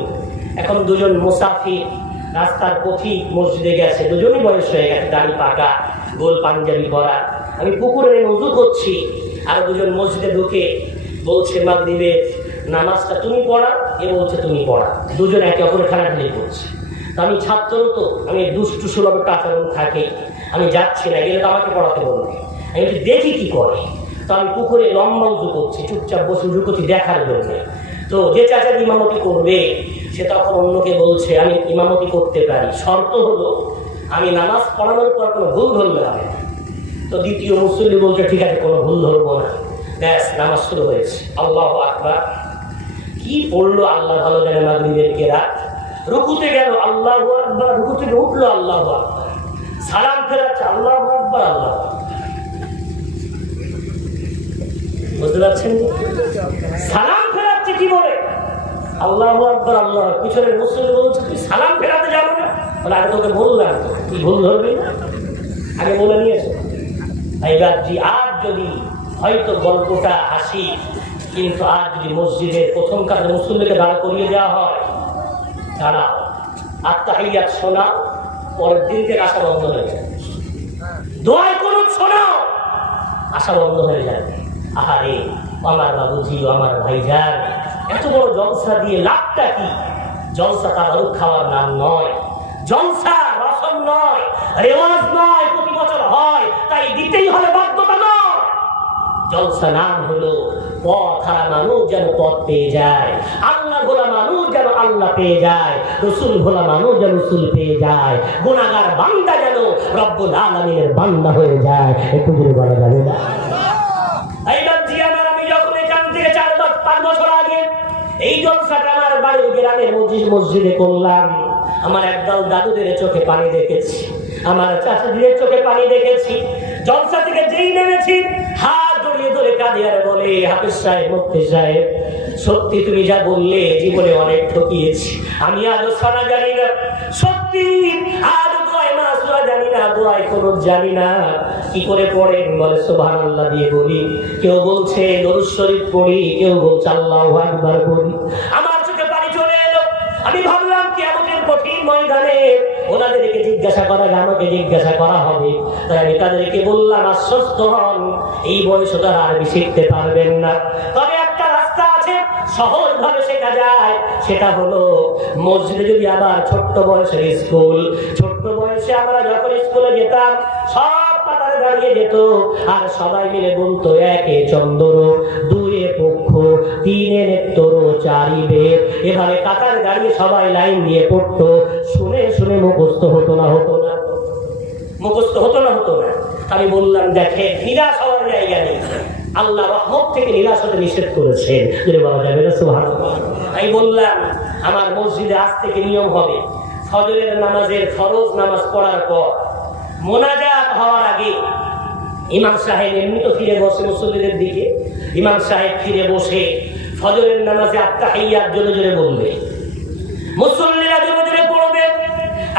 এখন 2জন মুসাফির রাস্তার পথিক মসজিদে গেছে, 2জনই বয়স হয়ে গেছে, দাড়ি পাকা, গোল পাঞ্জাবি পরা। আমি পুকুরে ওযু করছি, আর 2জন মসজিদে ঢুকে বলছে মাগরিবে নামাজটা তুমি পড়া, এ বলছে তুমি পড়া। 2জন একে অপরের খানাখানি করছে। তো আমি ছাত্র, তো আমি দুষ্টু সুলভ একটা আচরণ থাকে, আমি যাচ্ছি না, গেলে তো আমাকে পড়াতে বলবে। আমি দেখি কি করে। তো আমি পুকুরে লম্বা উঁচু করছি, চুপচাপ বসে উঁচু করছি দেখার জন্য। তো যে চাচা ইমামতি করবে সে তখন অন্যকে বলছে আমি ইমামতি করতে পারি, শর্ত হলো আমি নামাজ পড়ানোর পর কোনো ভুল ধরলে হবে না। তো দ্বিতীয় মুসল্লি বলছে ঠিক আছে, কোনো ভুল ধরবো না। ব্যাস, নামাজ শুরু হয়েছে। আল্লাহু আকবার, কি পড়লো আল্লাহ ভালো জানে। মাগরিবের কেরাত, রুকুতে গেল আল্লাহু আকবার, রুকু থেকে উঠলো আল্লাহু আকবার, সালাম ফেরাচ্ছে আল্লাহু আকবার আল্লাহু আকবার। বুঝতে পারছেন? সালাম ফেরাচ্ছে কি বলে? আল্লাহু আকবার আল্লাহ। পিছনের মুসল্লি বলছে তুই সালাম ফেরাতে যাবো না? বলে আগে তোকে বললাম তো, তুই ভুল ধরবি না, আগে বলে নিয়েছে। এইবার জি, আজ যদি হয়তো গল্পটা হাসি, কিন্তু আজ যদি মসজিদের প্রথম কাজে মুসল্লিকে দাঁড়া করিয়ে দেওয়া হয়, তারা আত্তাহিয়াত শোনাও, পরের দিন থেকে আশা বন্ধ হয়ে যায়। দোয়ায় কোন শোনাও, আশা বন্ধ হয়ে যায়। আহারে আমার বাবুজি, আমার ভাইজান, এত বড় জলসা দিয়ে লাভটা কি? জলসা তাবারুক খাওয়ার নাম নয়, জলসা রসম নয়, রেওয়াজ নয়, প্রতি বছর হয় তাই দিতেই হবে বাধ্যতা নয়। জলসা নাম হলো পথ হারা মানুষ যেন পথ পেয়ে যায়, আল্লাহ ভোলা মানুষ যেন আল্লাহ পেয়ে যায়, রসুল ভোলা মানুষ যেন রসুল পেয়ে যায়, গুনাহগার বান্দা যেন রব্বুল আলামিনের বান্দা হয়ে যায়। একটু দূরে বলা যাবে না? এইবার জি আমার, আমি যখন এখান থেকে 4-5 বছর আগে এই জলসাটা আমার বাড়ির গ্রামের মসজিদে করলাম, আমার একদল দাদুদের চোখে পানি দেখেছি, আমার চাচাদের চোখে পানি দেখেছি। জলসা থেকে যেই নেমেছি হাত জড়িয়ে ধরে কাঁদে আর বলে, হাফেজ সাহেব, মুফতি সাহেব, সত্যি তুমি যা বললে জীবনে অনেক ঠকিয়েছি, আমি আজও সানা জানি না, সত্যি আজ দোয়ায় না সূরা জানি না, দোয়ায় কুনুত জানি না, কি করে পড়েন? বলে সুবহানাল্লাহ দিয়ে বলি, কেউ বলছে দরুদ শরীফ পড়ি, কেউ বলছে আল্লাহু আকবার পড়ি। আমার চোখে পানি চলে এলো। আমি ভাবলাম কিয়ামতের কঠিন ময়দানে ওনাদেরকে জিজ্ঞাসা করা, আমাকে জিজ্ঞাসা করা হবে, তাই আমি তাদেরকে বললাম আশ্বস্ত হন, এই বয়সে তারা আরবি শিখতে পারবেন না, তবে একটা রাস্তা আছে সহজ ভাবে শেখা যায়, সেটা হলো মসজিদে যদি আবার ছোট্ট বয়সের স্কুল, ছোট্ট বয়সে আমরা যখন স্কুলে যেতাম সব পাতারে দাঁড়িয়ে যেত আর সবাই মিলে বলতো একে চন্দর, দুয়ে পক্ষ, তিনে নেত্তর, চারি বেদ, এভাবে কাতারে দাঁড়িয়ে সবাই লাইন দিয়ে পড়তো। শুনে শুনে মুখস্থ হতো না? হতো না? মুখস্থ হতো না? হতো না? আমি বললাম দেখে, নিরাশ হওয়ার জায়গা নেই, আল্লাহ রহমত থেকে নিরাশ হতে নিষেধ করেছেন, যদি বলা যাবে না সুবহানাল্লাহ। আমি বললাম আমার মসজিদে আজ থেকে নিয়ম হবে, ফজরের নামাজের ফরজ নামাজ পড়ার পর মোনাজাত হওয়ার আগে ইমাম সাহেব এমনি তো ফিরে বসে মুসল্লিদের দিকে, ইমাম সাহেব ফিরে বসে ফজরের নামাজে আত্তাহিয়াত জোরে জোরে বলবে, মুসল্লিরা জোরে জোরে পড়বে,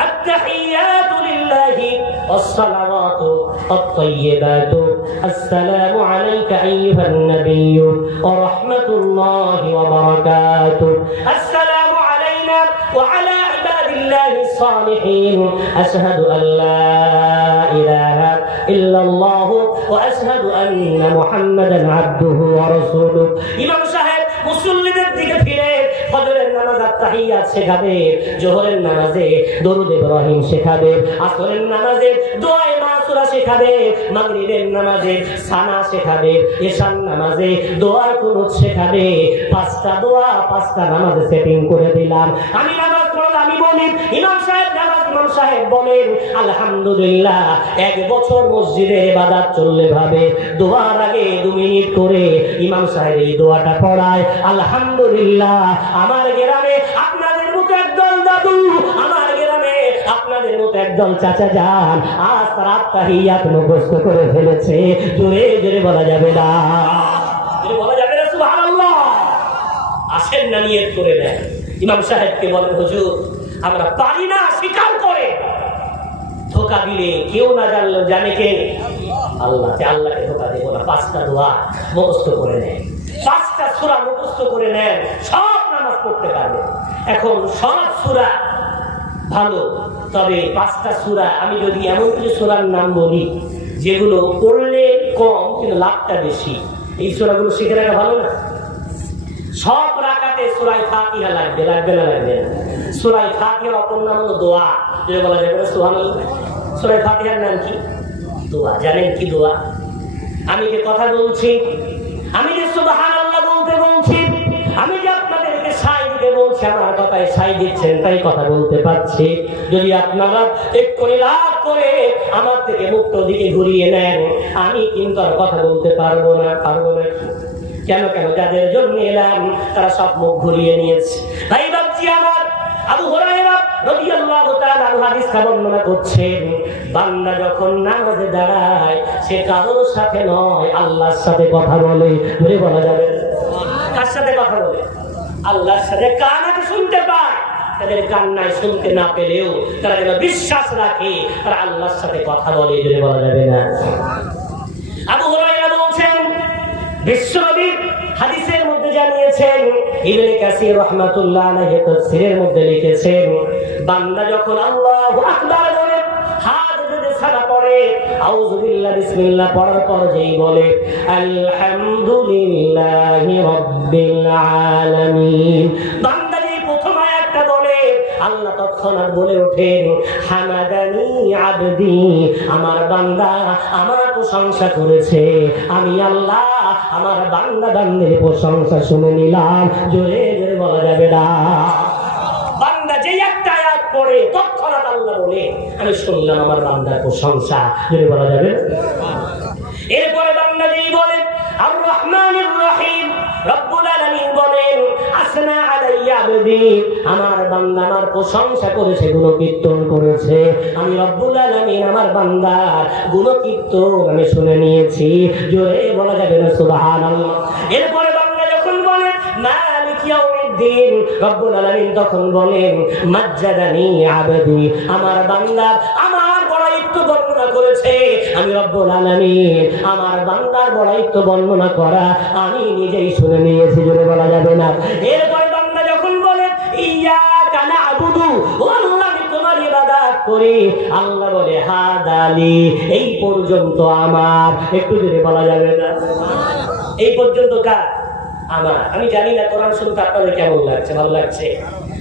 আত্তাহিয়াতু লিল্লাহি ওয়াসসালাওয়াতু আত-তাইয়্যিবাতু আসসালামু আলাইকা আইয়ুহান নাবিয়্যু ওয়া রাহমাতুল্লাহি ওয়া বারাকাতুহু, আসসালামু আলাইনা ওয়া আলা ইবাদিল্লাহিস সালিহিন, আশহাদু আল্লা ইলাহা ইল্লাল্লাহু ওয়া আশহাদু আন্না মুহাম্মাদান আবদুহু ওয়া রাসূলুহু। ইমাম সাহেব মুসল্লিদের দিকে ফিরে ফজরের নামাজ আত্তাহিয়াত শেখাবে, যোহরের নামাজে দরুদ ইব্রাহিম শেখাবে, আসরের নামাজে দোয়ায়ে মাসুরা শেখাবে, মাগরিবের নামাজে সানা শেখাবে, এশার নামাজে দোয়ায়ে কুনুত শেখাবে। 5টা দোয়া 5টা নামাজে সেটিং করে দিলাম। আমি নামাজ পড়লে আমি বলি ইমাম সাহেব নামাজ, ইমাম সাহেব বলেন আলহামদুলিল্লাহ। 1 বছর মসজিদে ইবাদত চললে ভাবে দোয়ার আগে 2 মিনিট করে ইমাম সাহেব এই দোয়াটা পড়ায়, আলহামদুলিল্লাহ। আমার গ্রামে আপনাদের মতো একদল দাদু, আমার গ্রামে আপনাদের মতো একদল চাচা যান আজ তারা আত্তাহিয়াত মুখস্থ করে ফেলেছে, জোরে জোরে বলা যাবে না? জোরে বলা যাবে না সুবহানাল্লাহ? আসেন না, নিয়ত করে নেন। ইমাম সাহেবকে বলেন হুজুর আমরা পারি না, স্বীকার করে। ধোঁকা দিলে কেউ না জানলো, জানে কে? আল্লাহ। আল্লাহকে ধোঁকা দেবো না। 5টা দোয়া মুখস্থ করে নেন, 5টা সূরা মুখস্থ করে নেন, সব নামাজ পড়তে পারবে। এখন সব সূরা ভালো, তবে 5টা সূরা আমি যদি এমন কিছু সূরার নাম বলি যেগুলো পড়লে কম কিন্তু লাভটা বেশি, এই সূরাগুলো শিখে রাখা ভালো না? সব রাকাতে সূরা ফাতিহা লাগবে, লাগবে না? লাগবে না। সূরা ফাতিহার অপর নাম হলো দোয়া, যেটা বলা যাবে সুবহানাল্লাহ। সূরা ফাতিহার নাম কি? দোয়া। জানেন কি দোয়া? আমি যে কথা বলছি, আমি যে সুবহানাল্লাহ বলতে বলছি, আমি যে আপনাদেরকে সাই দিতে বলছি, আমার কথায় সাই দিচ্ছেন তাই কথা বলতে পারছি। যদি আপনারা এক্ষুনি রাগ করে আমার থেকে মুক্ত দিকে ঘুরিয়ে নেন, আমি কিন্তু আর কথা বলতে পারবো না। কেন যাদের জন্য এলাম তারা সব মুখ ঘুরিয়ে নিয়েছে। ভাই বাপজি আমার, আবু হুরায়রা রাদিয়াল্লাহু তাআলা হাদিসটা বর্ণনা করছেন, বান্দা যখন নামাজে দাঁড়ায় সে কারোর সাথে নয়, আল্লাহর সাথে কথা বলে। বলে বলা যাবে কার সাথে কথা বলে? আল্লাহর সাথে। কান আছে শুনতে পায়, তাদের কান নাই, শুনতে না পেলেও তারা যেন বিশ্বাস রাখে তারা আল্লাহর সাথে কথা বলে। বলে বলা যাবে না। আবু হুরায়রা বলছেন, বিশ্বনবী হাদিসের মধ্যে জানিয়েছেন, ইবনে কাসির রাহমাতুল্লাহ আলাইহি তাফসীরের মধ্যে লিখেছেন, বান্দা যখন আল্লাহু আকবার বলে হাত ধরে সালাত পড়ে, আউযু বিল্লাহ বিসমিল্লাহ পড়ার পর যেই বলে আলহামদুলিল্লাহি রাব্বিল আলামিন, বান্দা যেই প্রথম আয়াতটা বলে আল্লাহ তৎক্ষণাৎ বলে ওঠেন হামাদানি আবদি, আমার বান্দা আমার প্রশংসা করেছে, আমি আল্লাহ আমার বান্দা বান্দির প্রশংসা শুনে নিলাম। জোরে জোরে বলা যাবে না। বান্দা যে একটা আয়াত পড়ে তৎক্ষণাৎ আল্লাহ বলে আমি শুনলাম আমার বান্দার প্রশংসা। জোরে বলা যাবে। এরপরে বান্দা যেই বলে আর রহমানির রহিম, রব্বুল আলামিন বলেন আসনা আলাইয়া আবদি, আমার বান্দা আমার প্রশংসা করেছে, গুণকীর্তন করেছে, আমি রব্বুল আলামিন আমার বান্দার গুণকীর্তন আমি শুনে নিয়েছি। জোরে বলা যাবে না সুবহানাল্লাহ। এরপরে বান্দা যখন বলে মালিক ইয়াউমিদ্দিন, রব্বুল আলামিন তখন বলেন মাজ্জাদানি আবদি, আমার বান্দা আমার বড়াইত্ব বর্ণনা করেছে, আমি রব্বুল আলামিন আমার বান্দার বড়াইত্ব বর্ণনা করা আমি নিজেই শুনে নিয়েছি। জোরে বলা যাবে না। এরপরে বান্দা যখন বলে ইয়াকা না'বুদু, ও আল্লাহ আমি তোমার ইবাদত করি, আল্লাহ বলে হাদালি, এই পর্যন্ত আমার। একটু জোরে বলা যাবে না। এই পর্যন্ত কার? আমার। আমি জানি না কোরআন শুনতে আপনাদের কেমন লাগছে। ভালো লাগছে?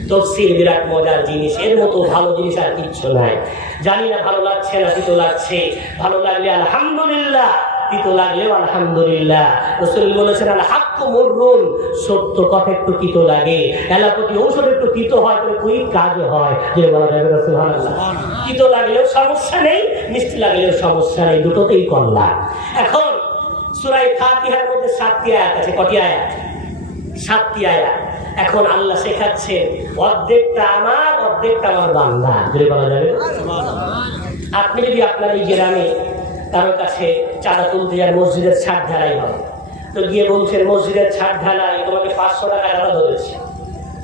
তাফসীর বিরাট মজার জিনিস, এর মতো ভালো জিনিস আর কিচ্ছু নাই। জানি না ভালো লাগছে না তিতো লাগছে। ভালো লাগলে আলহামদুলিল্লাহ, তিতো লাগলেও আলহামদুলিল্লাহ। রাসূল বলেছেন আল হাক্কু মুররুন, সত্য কথা একটু তিতো লাগে, এলাপতি ঔষধ একটু তিতো হয়, তবে কুই কাজ হয়। যে বলা যাবে না সুবহানাল্লাহ। তিতো লাগলেও সমস্যা নেই, মিষ্টি লাগলেও সমস্যা নেই, দুটোতেই কল্যাণ। এখন সূরা ফাতিহার মধ্যে 7টি আয়াত আছে। কটি আয়াত? 7টি আয়াত। এখন আল্লাহ শেখাচ্ছেন অর্ধেকটা আমার, অর্ধেকটা আমার বান্দা। যদি বলা যাবে, আপনি যদি আপনার এই গ্রামে কারোর কাছে চাঁদা তুলতে যান, মসজিদের ছাদ ঢালাই হবে, তো গিয়ে বলছেন মসজিদের ছাদ ঢালাই তোমাকে 500 টাকা চাঁদা ধরেছে,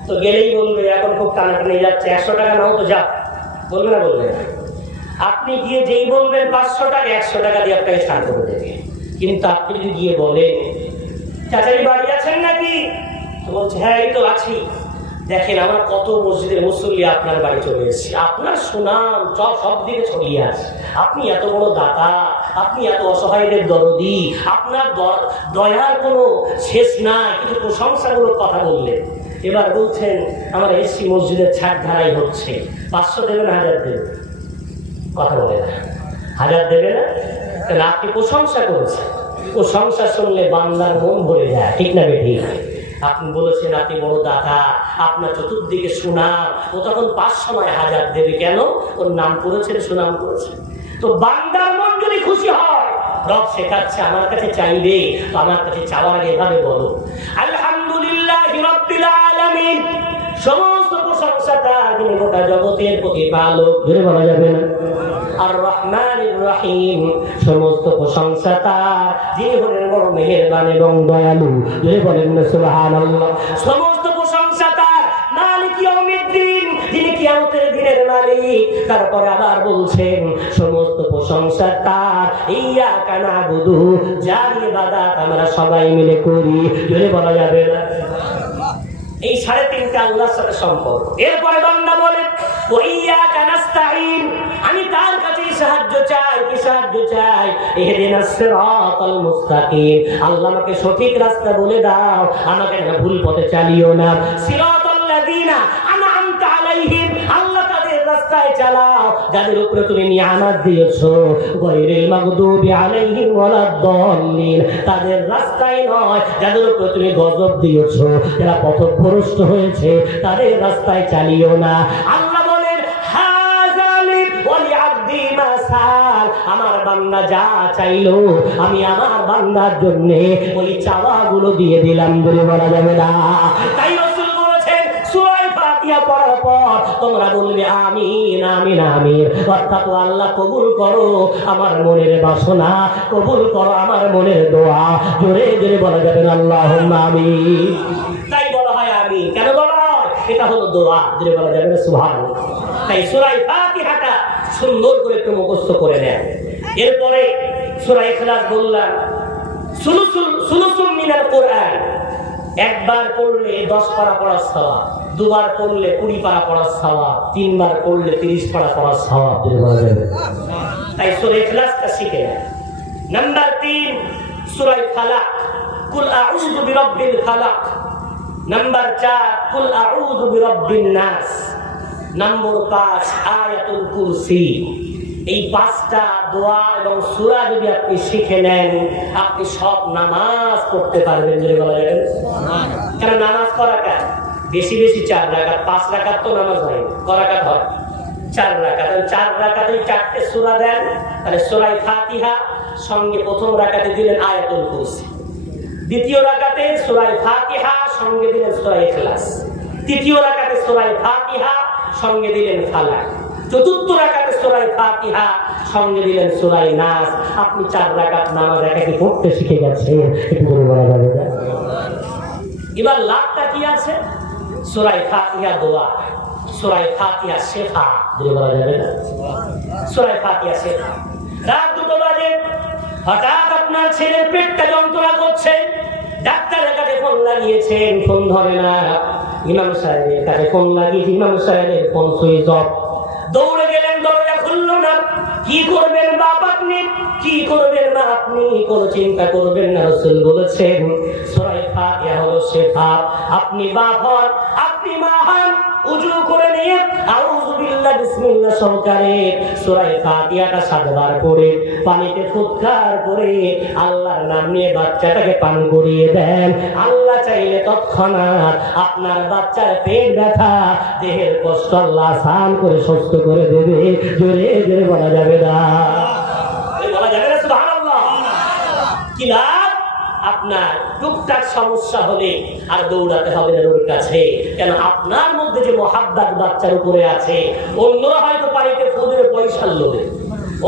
তো গেলেই বলবে এখন খুব টানাটানি যাচ্ছে, 100 টাকা নাও তো যাও, বলবে না? বলবে। আপনি গিয়ে যেই বলবেন 500 টাকা, 100 টাকা দিয়ে আপনাকে ছাড় করে দেবে। কিন্তু আপনি যদি গিয়ে বলেন চাচারি বাড়ি আছেন নাকি, তো বলছে হ্যাঁ এই তো আছি, দেখেন আমার কত মসজিদের মুসল্লি আপনার বাড়ি চলে এসেছে, আপনার সুনাম সব দিকে ছড়িয়ে আছে, আপনি এত বড় দাতা, আপনি এত অসহায়দের দরদি, আপনার দয়ার কোনো শেষ নাই, কিছু প্রশংসামূলক কথা বললেন। এবার বলছেন আমার এসছি মসজিদের ছাদ ঢালাই হচ্ছে, 500 দেবে না 1000 দেবে? কথা বলে না। 1000 দেবে না? তাহলে আপনি প্রশংসা করেছেন, প্রশংসা শুনলে বান্দার মন ভরে যায়, ঠিক না বেঠিক? আপনি বলেছেন আপনি বড় দাতা, আপনার চতুর্দিকে সুনাম, ও তখন 500 নয় 1000 দেবে। কেন? ওর নাম করেছেন, সুনাম করেছেন। তো বান্দার মন যদি খুশি হয়, রব শেখাচ্ছে আমার কাছে চাইবে, তো আমার কাছে চাওয়ার আগে এভাবে বলো আলহামদুলিল্লাহি রাব্বিল আলামিন, সমস্ত প্রশংসা তার, যিনি গোটা জগতের প্রতিপালক। ধরে বলা যাবে না? আর রহমানির রহিম, সমস্ত প্রশংসা তার, যিনি হলেন বড় মেহেরবান এবং দয়ালু। ধরে বলেন না সুবহানাল্লাহ। সমস্ত প্রশংসা তার, মালিক ইয়াউমিদ্দিন, যিনি কিয়ামতের দিনের মালিক। তারপরে আবার বলছেন সমস্ত প্রশংসা তার, ইয়াকা না'বুদু, যার ইবাদত আমরা সবাই মিলে করি। ধরে বলা যাবে না? এই 3.5টা আল্লাহর সাথে সম্পর্ক। এরপরে বান্দা বলে ওয়াইয়াকা নাস্তাঈন, আমি তার কাছেই সাহায্য চাই। কি সাহায্য চাই? ইহদিনাস সিরাতাল মুস্তাকিম, আল্লাহ আমাকে সঠিক রাস্তা বলে দাও, আমাকে না ভুল পথে চালিও না। সিরাতাল লাযিনা আনআমতা আলাইহিম, আল্লাহ তাদের রাস্তায় চালাও যাদের উপরে তুমি নিয়ামত দিয়েছো, গায়রিল মাগদুবি আলাইহিম ওয়ালাদ-দাল্লিন, তাদের রাস্তায় নয় যাদের উপরে তুমি গজব দিয়েছো, যারা পথভ্রষ্ট হয়েছে তাদের রাস্তায় চালিও না। আল্লাহ বলেন হাযালি ওয়ালি আবদি মা সাল, আমার বান্দা যা চাইলো আমি আমার বান্দার জন্য ওই চাওয়াগুলো দিয়ে দিলাম, বলে বলা যাবে না। তাই রাসূল বলেছেন সূরা ফাতিহা পড়ার পর তোমরা বলবে আমিন আমিন আমিন, অর্থাৎ আল্লাহ কবুল করো আমার মনের বাসনা, কবুল করো আমার মনের দোয়া। জোরে জোরে বলা যাবে না আল্লাহুম্মা আমিন। তাই বলা হয় আমিন। কেন বলা হয়? এটা হলো দোয়া। জোরে বলা যাবে না সুবহানাল্লাহ। তাই সূরা ফাতিহাটা সুন্দর করে একটু মুখস্থ করে নেন। এরপরে সূরা ইখলাস বললাম, সুলুসুল মিনাল কোরআন, একবার পড়লে 10 পারা পড়ার সওয়াব, দুবার পড়লে 20 পারা পড়ার সওয়াব, তিনবার পড়লে 30 পারা পড়ার সওয়াব। তাই সূরা ইখলাসটা শিখে নেন। নাম্বার 3 সূরা ফালাক, কুল আউযু বিরাব্বিল ফালাক। নাম্বার 4 কুল আউযু বিরাব্বিন নাস। নম্বর 5 আয়াতুল কুরসি। এই 5টা দোয়া এবং সূরা যদি আপনি শিখে নেন, আপনি সব নামাজ পড়তে পারবেন। যদি বলা যায় কেন নামাজ করা কাজ বেশি বেশি 4 রাকাত, 5 রাকাত তো নামাজ হয়, কয় রাকাত হয়? 4 রাকাত। 4 রাকাতে 4টে সূরা দেন, তাহলে সূরা ফাতিহা সঙ্গে প্রথম রাকাতে দিলেন আয়াতুল কুরসি, দ্বিতীয় রাকাতে সূরা ফাতিহা সঙ্গে দিলেন সূরা ইখলাস, তৃতীয় রাকাতে সূরা ফাতিহা সঙ্গে দিলেন ফালাক, চতুর্থ রাকাতে সূরা ফাতিহা সঙ্গে দিলেন সূরা নাস। আপনি 4 রাকাত নামাজ একাকি পড়তে শিখে গেছেন। একটু করে বলা যাবে না? এবার লাভটা কি আছে? সূরা ফাতিহা দোয়া, সূরা ফাতিহা শিফা। যদি বলা যাবে না সূরা ফাতিহা শিফা। রাত 2 বাজে হঠাৎ আপনার ছেলের পেটটা যন্ত্রণা করছে, ডাক্তারের কাছে ফোন লাগিয়েছেন, ফোন ধরে না। ইমাম সাহেবের কাছে ফোন লাগিয়েছে, ইমাম সাহেবের ফোন সুইচ অফ। দৌড়ে গেলেন, দরজা খুললো না। কি করবেন বাপ আপনি? কি করবেন মা আপনি? কোনো চিন্তা করবেন না। রাসূল বলেছেন সূরা ফাতিহা হলো শিফা। আপনি বাপ হন, আপনি মা হন, উযু করে নিয়ে আউযু বিল্লাহি বিসমিল্লাহ সহকারে সূরা ফাতিহাটা 7 বার পড়ে পানিতে ফুৎকার করে আল্লাহর নাম নিয়ে বাচ্চাটাকে পান করিয়ে দেন। আল্লাহ চাইলে তৎক্ষণাৎ আপনার বাচ্চার পেট ব্যথা, দেহের কষ্ট আল্লাহ আসান করে সুস্থ করে দেবে। জোরে জোরে বলা যাবে না? বলা যাবে না সুবহানাল্লাহ? কি লাভ? আপনার টুকটাক সমস্যা হলে আর দৌড়াতে হবে না ওর কাছে। কেন? আপনার মধ্যে যে মহাব্বত বাচ্চার উপরে আছে। অন্যরা হয়তো বাড়িতে ফোনের পয়সার লোভে,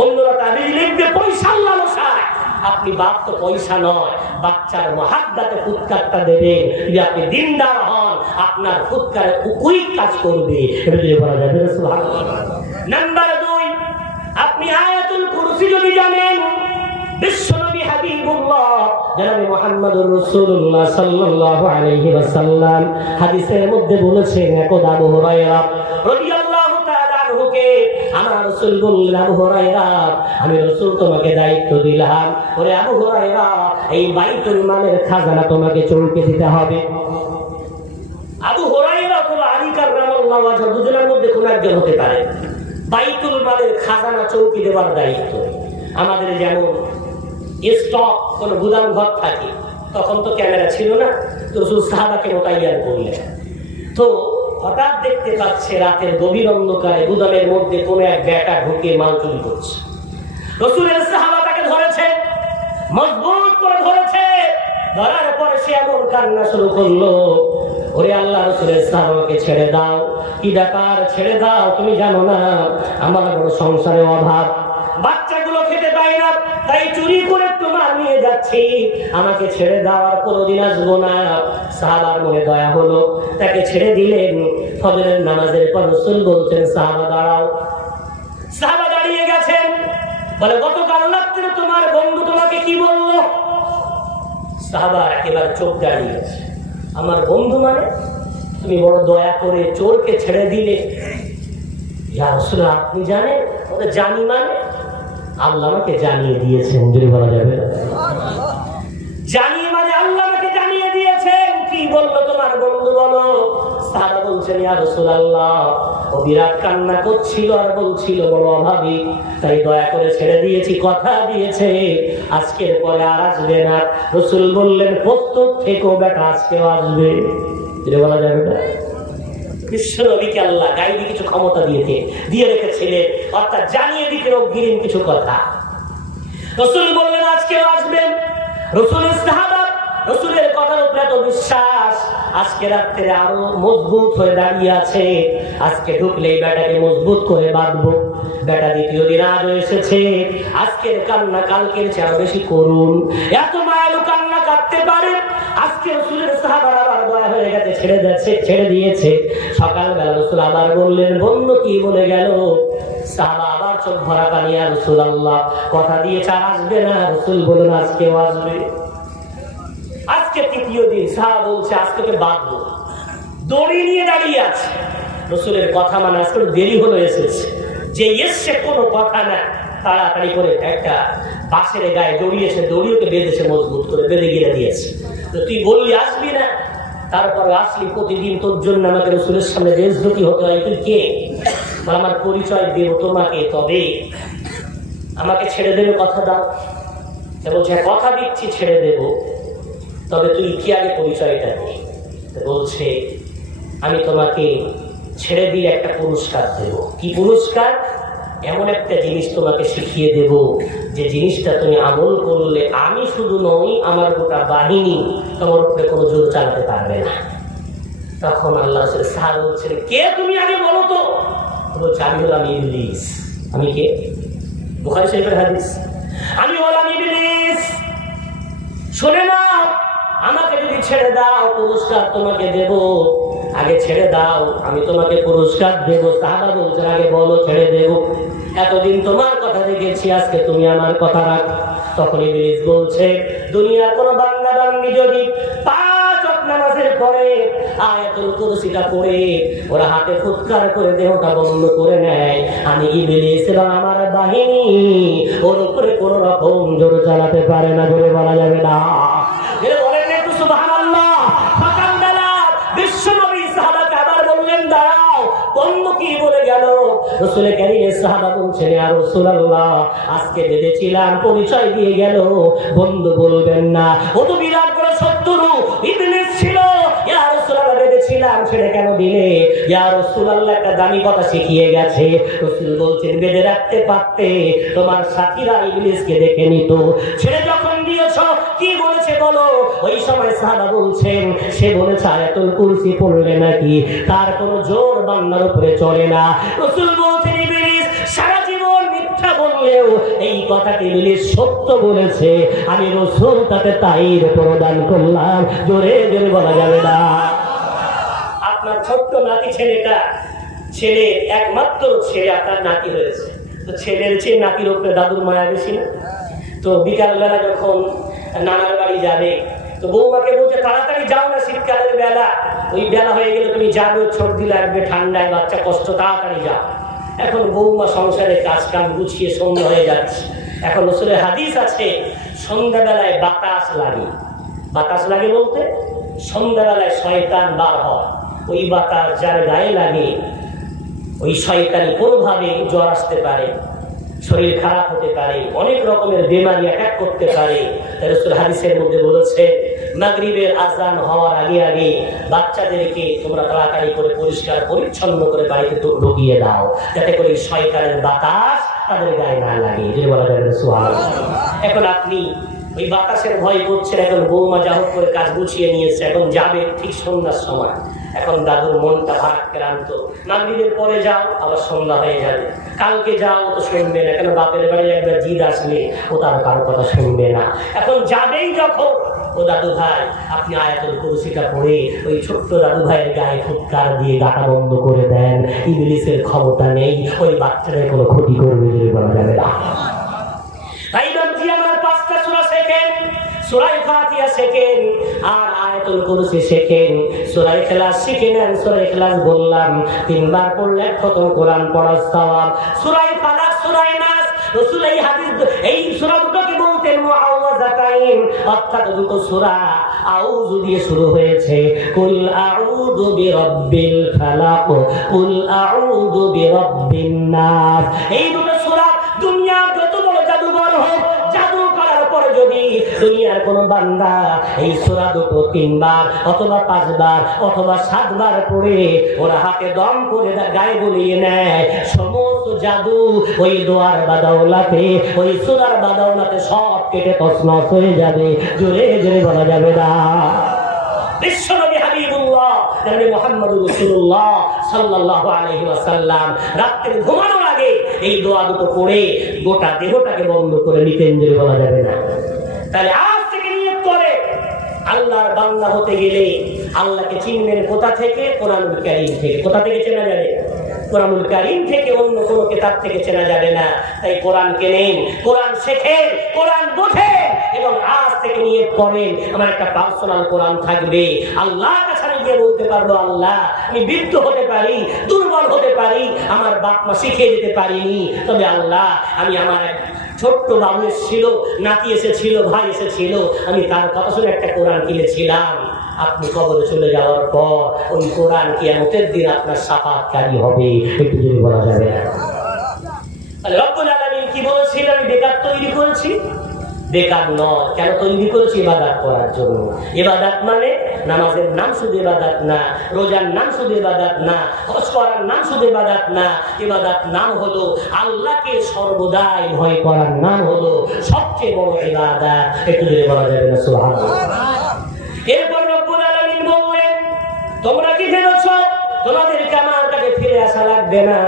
অন্যরা তাবিজ লিখবে পয়সার লালসায়। আপনি বাপ তো পয়সা নয়, বাচ্চার মহাব্বতে ফুৎকারটা দেবেন। যদি আপনি দিনদার হন, আপনার ফুৎকারে কুকুই কাজ করবে। এটা দিয়ে বলা যাবে না সুবহানাল্লাহ? নাম্বার 2 আপনি আয়াতুল কুরসি যদি জানেন, বিশ্বনবী হাবিবুল্লাহ জনাবে মুহাম্মদুর রাসূলুল্লাহ সাল্লাল্লাহু আলাইহি ওয়াসাল্লাম হাদিসের মধ্যে বলেছেন, একদা আবু হুরায়রা রাদিয়াল্লাহু তাআলা আনহুকে আমার রাসূল বললেন, আবু হুরায়রা আমি রাসূল তোমাকে দায়িত্ব দিলাম, ওরে আবু হুরায়রা এই বাইতুল মালের খাজানা তোমাকে চৌকে দিতে হবে। আবু হুরায়রা অথবা আলী কাররামাল্লাহু ওয়াজহু দুজনের মধ্যে কোন একজন হতে পারে। বাইতুল মালের খাজানা চৌকি দেওয়ার দায়িত্ব। আমাদের যেমন স্টক কোন গুদাম ঘর থাকে, তখন তো ক্যামেরা ছিল না, তো রাসূল সাহাবাকে মোতায়েন করলেন। তো হঠাৎ দেখতে পাচ্ছে রাতের গভীর অন্ধকারে গুদামের মধ্যে কোন এক বেটা ঢুকে মাল চুরি করছে। রাসূলের সাহাবা তাকে ধরেছে, মজবুত করে ধরেছে। ধরার পরে সে এমন কান্না শুরু করলো, ওরে আল্লাহ রাসূলের সাহাবাকে ছেড়ে দাও। কি ব্যাপার? ছেড়ে দাও, তুমি জানো না আমার বড় সংসারে অভাব, বাচ্চাগুলো খেতে পায় না, তাই চুরি করে তোমার নিয়ে যাচ্ছি, আমাকে ছেড়ে দেওয়ার কোনোদিন আসবো না। সাহাবার মনে দয়া হলো, তাকে ছেড়ে দিলেন। ফজরের নামাজের পর রাসূল বলছেন, সাহাবা দাঁড়াও। সাহাবা দাঁড়িয়ে গেছেন, বলে গতকাল রাত্রে তোমার বন্ধু তোমাকে কি বললো? সাহাবা একেবারে চোখ দাঁড়িয়ে গেছে। আমার বন্ধু মানে? তুমি বড় দয়া করে চোরকে ছেড়ে দিলে। ইয়া রাসূলুল্লাহ আপনি জানেন? ওদের জানি মানে? আল্লাহ আমাকে জানিয়ে দিয়েছেন। যদি বলা যাবে জানি মানে আল্লাহ আমাকে জানিয়ে দিয়েছেন। কি বললো তোমার বন্ধু? বলো। সাহাবা বলছেন, ইয়া রাসূলুল্লাহ ও বিরাট কান্না করছিল আর বলছিল বড় অভাবী, তাই দয়া করে ছেড়ে দিয়েছি, কথা দিয়েছে আজকের পরে আর আসবে না। রাসূল বললেন প্রস্তুত থেকো বেটা, আজকেও আসবে। এটা বলা যাবে না? বিশ্ব নবীকে আল্লাহ গাইবি কিছু ক্ষমতা দিয়ে রেখেছিলেন, অর্থাৎ জানিয়ে দিতে অগ্রিম কিছু কথা। রাসূল বললেন আজকেও আসবেন। রাসূলের সাহাবা রাসূলের কথার উপরে এত বিশ্বাস, আজকে রাত্রে আরো মজবুত হয়ে দাঁড়িয়ে আছে। আজকে ঢুকলেই বেটাকে মজবুত করে বাঁধবো। বেটা দ্বিতীয় দিন আজও এসেছে। আজকের কান্না কালকের চেয়ে আরো বেশি করুন। এত মায়ালু কান্না কাঁদতে পারে। আজকে রাসূলের সাহাবারা আবার দয়া হয়ে গেছে, ছেড়ে দিয়েছে। সকালবেলা রাসূল আবার বললেন বন্ধু কি বলে গেল? সাহাবা আবার চোখ ভরা পানি, আর রাসূলুল্লাহ কথা দিয়েছে আর আসবে না। রাসূল বললেন আজকেও আসবে। আজকে তৃতীয় দিন, সাহাবা বলছে আজকে বাঁধবো। দড়ি নিয়ে দাঁড়িয়ে আছে। রাসূলের কথা মানে আজকে দেরি হলো এসেছে, যে এসছে কোনো কথা না, তাড়াতাড়ি করে একটা বাঁশের গায়ে জড়িয়েছে, দড়িওকে বেঁধেছে মজবুত করে, বেঁধে গিয়ে দিয়েছে। তো তুই বললি আসবি না, তারপরে আসলি, প্রতিদিন তোর জন্য আমাকে রাসূলের সামনে বেইজ্জতি হতে হয়। তুই কে? আমার পরিচয় দেব তোমাকে, তবে আমাকে ছেড়ে দেবে, কথা দাও। বলছে কথা দিচ্ছি ছেড়ে দেব, তবে তুই কি আগে পরিচয়টা দে। বলছে আমি তোমাকে ছেড়ে দিয়ে একটা পুরস্কার দেব। কি পুরস্কার? এমন একটা জিনিস তোমাকে শিখিয়ে দেব, যে জিনিসটা তুমি আমল করলে আমি শুধু নই, আমার গোটা বাহিনী তোমার উপরে কোনো জোর চালাতে পারবে না। তখন আল্লাহ সাহাবা বলছেন কে তুমি আগে বলো তো? বলছে আমি হলাম ইবলিস। আমি কে? বুখারী শরীফের হাদিস। আমি হলাম ইবলিস। শুনে নাও, আমাকে যদি ছেড়ে দাও পুরস্কার তোমাকে দেব। আগে ছেড়ে দাও, আমি তোমাকে পুরস্কার দেব। সাহাবা বলছেন আগে বলো ছেড়ে দেব। এতদিন তোমার কথা দেখেছি, আজকে তুমি আমার কথা রাখ। তখন ইবলিস বলছে দুনিয়ার কোন বান্দা বান্দি যদি 5 ওয়াক্ত নামাজের পরে আয়াতুল কুরসিটা পড়ে ওরা হাতে ফুৎকার করে দেহটা বন্ধ করে নেয়, আমি ইবলিস এবং আমার বাহিনী ওর উপরে কোন রকম জোর চালাতে পারে না। জোরে বলা যাবে না? বলেন একটু সুবহানাল্লাহ। সকালবেলা বিশ্বনবী সাহাবাকে আবার বললেন দাঁড়াও, বন্ধু কি বলে গেল? রাসূল কারীমের সাহাবা বলছেন ইয়া রাসূলুল্লাহ, আজকে ভেবেছিলাম পরিচয় দিয়ে গেল, বন্ধু বলবেন না, ও তো বিরাট বড় শত্রু ইবলিস ছিল। ইয়া রাসূলুল্লাহ ভেবেছিলাম ছেড়ে কেন দিলে? ইয়া রাসূলুল্লাহ একটা দামি কথা শিখিয়ে গেছে। রাসূল বলছেন বেঁধে রাখতে পারতে, তোমার সাথীরা ইবলিসকে দেখে নিত। ছেড়ে যখন দিয়েছো কি বলেছে বলো? ওই সময় সাহাবা বলছেন সে বলেছে আয়াতুল কুরসি পড়লে নাকি তার কোনো জোর বান্দার উপরে চলে না। রাসূল বলছেন ইবলিস সারা জীবন মিথ্যা বললেও এই কথাটি ইবলিস সত্য বলেছে, আমি রাসূল তাকে তাইর প্রদান করলাম। জোরে জোরে বলা যাবে না? আপনার ছোট্ট নাতি ছেলে একমাত্র ছেলে আপনার নাতি হয়েছে, তো ছেলের চেয়ে নাতির উপরে দাদুর মায়া বেশি না? তো বিকালবেলা যখন নানার বাড়ি যাবে, তো বৌমাকে বলছে তাড়াতাড়ি যাও না, শীতকালের বেলা, ওই বেলা হয়ে গেলে তুমি যাবে, সর্দি লাগবে, ঠান্ডায় বাচ্চা কষ্ট, তাড়াতাড়ি যাও। এখন বৌমা সংসারে কাজ কাম গুছিয়ে সন্ধ্যা হয়ে যাচ্ছে। এখন রাসূলের হাদিস আছে সন্ধ্যাবেলায় বাতাস লাগে বলতে সন্ধ্যাবেলায় শয়তান বার হয়। ওই বাতাস যার গায়ে লাগে ওই শয়তানি কোনোভাবে জ্বর আসতে পারে, শরীর খারাপ হতে পারে, অনেক রকমের বেমারি অ্যাটাক করতে পারে। রাসূল হাদিসের মধ্যে বলেছে মাগরিবের আযান হওয়ার আগে বাচ্চাদেরকে তোমরা তাড়াতাড়ি করে পরিষ্কার পরিচ্ছন্ন করে বাড়িতে ঢুকিয়ে দাও, যাতে করে শয়তানের বাতাস তাদের গায়ে না লাগে। যে বলা যাবে সুবহানাল্লাহ। এখন আপনি ওই বাতাসের ভয় করছেন, এখন বৌমা যা হোক করে কাজ গুছিয়ে নিয়েছে, এখন যাবে ঠিক সন্ধ্যার সময়। এখন দাদুর মনটা ভারাক্রান্ত, মাগরিবের পরে যাও আবার সন্ধ্যা হয়ে যাবে, কালকে যাও তো শুনবে না, কেন বাপের বাড়ি একবার জিদ আসলে ও তার কারো কথা শুনবে না। এখন যাবেই যখন, ও দাদু ভাই আপনি আয়াতুল কুরসিটা পড়ে ওই ছোট্ট দাদু ভাইয়ের গায়ে ফুৎকার দিয়ে গাটা বন্ধ করে দেন, ইবলিসের ক্ষমতা নেই ওই বাচ্চাদের কোনো ক্ষতি করবে বলে বলা যাবে না। তাই বাচ্চি আমার 5টা সূরা শেখেন, সূরা ফাতিহা শেখেন, আর আয়াতুল কুরসি শেখেন, সূরা ইখলাস শিখে নেন। সূরা ইখলাস বললাম 3 বার পড়লে খতম কোরআন পড়ার সওয়াব। সূরা ফালাক, সূরা নাস রাসূল এই সূরা দুটোকে বলতেন মুআওয়াযাতাইন, অর্থাৎ দুটো সূরা আউযু দিয়ে শুরু হয়েছে। কুল আউযু বিরাব্বিল ফালাক, কুল আউযু বিরাব্বিন নাস। এই দুটো সূরা দুনিয়ার যত বড় জাদুঘর হোক, জাদু করার পরে যদি দুনিয়ার কোন বান্দা এই সূরা দুটো 3 বার অথবা 5 বার অথবা 7 বার পড়ে ওরা হাতে দম করে গায়ে বলিয়ে নেয়, সমস্ত জাদু ওই দোয়ার বাদাওলাতে, ওই সূরার বাদাওলাতে সব কেটে তছনছ হয়ে যাবে। জোরে জোরে বলা যাবে না। বিশ্বনবী হাবিবুল্লাহ নবী মুহাম্মদুর রাসূলুল্লাহ সাল্লাল্লাহু আলাইহি ওয়াসাল্লাম রাতে ঘুমানোর আগে এই দোয়া দুটো পড়ে গোটা দেহটাকে বন্ধ করে নিতেন। জোরে বলা যাবে না। তাহলে আজ থেকে নিয়ত করে আল্লাহর বান্দা হতে গেলে আল্লাহকে চিনবেন কোথা থেকে? কোরআনুল কারীম থেকে। কোথা থেকে চেনা যাবে? কোরআনুল কারীম থেকে, অন্য কোনো কিতাব থেকে চেনা যাবে না। তাই কোরআন কেনেন, কোরআন শেখেন, কোরআন বোঝেন এবং আজ থেকে নিয়ত করেন আমার একটা পার্সোনাল কোরআন থাকবে। আল্লাহর কাছে আমি গিয়ে বলতে পারবো, আল্লাহ আমি বৃদ্ধ হতে পারি, দুর্বল হতে পারি, আমার বাপ মা শিখিয়ে দিতে পারিনি, তবে আল্লাহ আমি আমার ছোট্ট বাবু এসেছিল, নাতি এসেছিল, ভাই এসেছিল, আমি তার কথা শুনে একটা কোরআন কিনেছিলাম। আপনি কবরে চলে যাওয়ার পর ওই কোরআন কিয়ামতের দিন আপনার শাফাআতকারী হবে। একটু যদি বলা যাবে না। তাহলে রব্বুল আলামিন কি বলেছিলেন? আমি বেকার তৈরি করেছি? বেকার নয়। কেন তৈরি করেছি? ইবাদত করার জন্য। ইবাদত মানে নামাজের নাম শুধু ইবাদত না, রোজার নাম শুধু ইবাদত না, হজ করার নাম শুধু ইবাদত না। ইবাদত নাম হলো আল্লাহকে সর্বদাই ভয় করার নাম হলো সবচেয়ে বড় ইবাদত। একটু যদি বলা যাবে না সুবহানাল্লাহ। এরপর রব্বুল আলামিন বললেন, তোমরা কি ভেবেছো তোমাদেরকে আমার কাছে ফিরে আসা লাগবে না?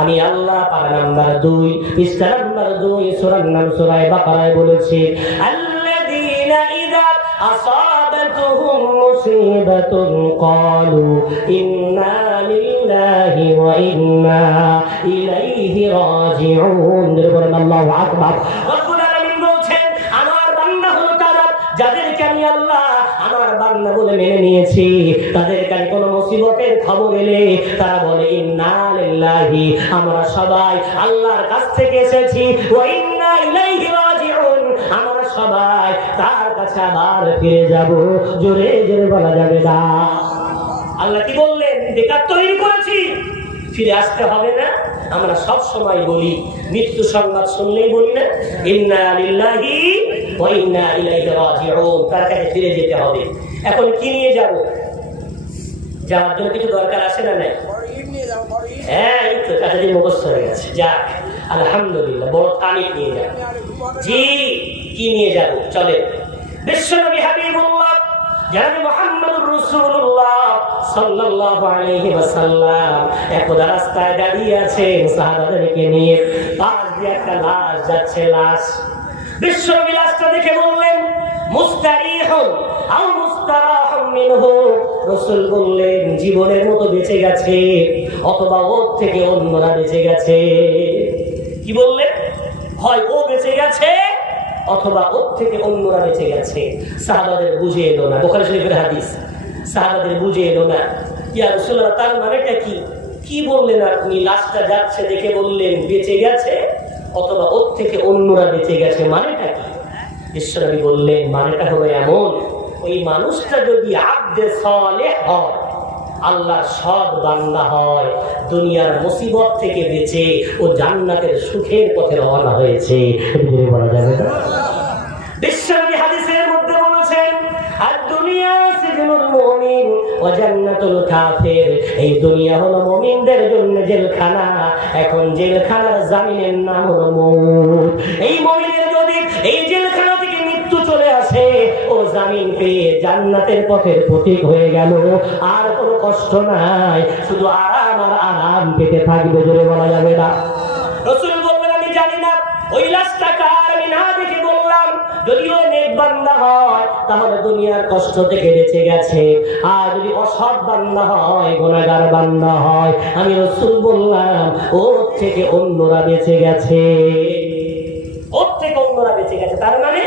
আমি আল্লাহ পারা নাম্বার 2 পৃষ্ঠা নাম্বার 2 সূরার নাম সূরা বাকারায় বলেছি, আল্লাযীনা ইযা আসাবাতুহুম মুসিবাতুন ক্বালু ইন্না লিল্লাহি ওয়া ইন্না ইলাইহি রাজিউন। বলেন আল্লাহু আকবার। রব্বুল আলামিন বলছেন, আমার বান্দা হলো তারা যাদেরকে আমি আল্লাহ আমার বান্দা বলে মেনে নিয়েছি। তাদেরকে কোনো মুসিবতের খবর এলে তারা বলে ইন্না লিল্লাহি, আমরা সবাই আল্লাহর কাছ থেকে এসেছি, ওয়া ইন্না ইলাইহি রাজিউন, আমরা সবাই তার কাছে আবার ফিরে যাব। জোরে জোরে বলা যাবে না। আল্লাহ কি বললেন? বেকার তৈরি করেছি, ফিরে আসতে হবে না। আমরা সব সময় বলি, মৃত্যু সংবাদ শুনলেই বলি না ইন্না লিল্লাহি ওয়া ইন্না ইলাইহি রাজিউন, তার কাছে ফিরে যেতে হবে। এখন কি নিয়ে যাব? যাওয়ার জন্য কিছু দরকার আছে না? নাই? হ্যাঁ, এই তো কাছে মুখস্থ হয়ে গেছে। যাক আলহামদুলিল্লাহ, বড় তানিক নিয়ে যাব। জি, কি নিয়ে যাব? চলে বিশ্বনবী হাবিবুল্লাহ জনাবে মুহাম্মদুর রাসূলুল্লাহ সাল্লাল্লাহু আলাইহি ওয়াসাল্লাম একদা রাস্তায় দাঁড়িয়ে আছেন সাহাবাদেরকে নিয়ে। পাশ দিয়ে একটা লাশ যাচ্ছে, লাশ। বিশ্বনবী লাশটা দেখে বললেন, মুস্তারিহুন আও মুস্তারাহুম মিনহু। রাসূল বললেন, জীবনের মতো বেঁচে গেছে অথবা ওর থেকে অন্যরা বেঁচে গেছে। কি বললেন? হয় ও বেঁচে গেছে অথবা ওর থেকে অন্যরা বেঁচে গেছে। সাহাবাদের বুঝে এলো না, বুখারী শরীফের হাদিস। সাহাবাদের বুঝে এলো না, ইয়া রাসূলুল্লাহ তার মানেটা কি? কি বললেন আপনি? লাশটা যাচ্ছে দেখে বললেন বেঁচে গেছে অথবা ওর থেকে অন্যরা বেঁচে গেছে, মানেটা কি? বিশ্বনবী বললেন, মানেটা হলো এমন, ওই মানুষটা যদি আবদে সালেহ হয়, আল্লাহর সৎ বান্দা হয়, দুনিয়ার মুসিবত থেকে বেঁচে ও জান্নাতের সুখের পথে রওনা হয়েছে। বলা যাবে না। বিশ্বনবী হাদিসের মধ্যে বলেছেন, আদ-দুনিয়া সিজনুল মুমিন ওয়া জান্নাতুল কাফির। এই দুনিয়া হলো মুমিনদের জন্য জেলখানা, এখন জেলখানার জামিনের নাম হলো মউত। এই মুমিনের যদি এই জেলখানা থেকে মৃত্যু চলে আসে, ও জামিন পেয়ে জান্নাতের পথের প্রতীক হয়ে গেল। আর কোনো কষ্ট নাই, শুধু আরাম আর আরাম পেতে থাকবে। জোরে বলা যাবে না। রাসূল বললেন, আমি জানি না ওই লাশটা কার, আমি না দেখে বললাম যদিও নেক বান্দা হয় তাহলে দুনিয়ার কষ্ট থেকে বেঁচে গেছে, আর যদি অসৎ বান্দা হয়, গুনাহগার বান্দা হয়, আমি রাসূল বললাম ওর থেকে অন্যরা বেঁচে গেছে, ওর থেকে অন্যরা বেঁচে গেছে। তার মানে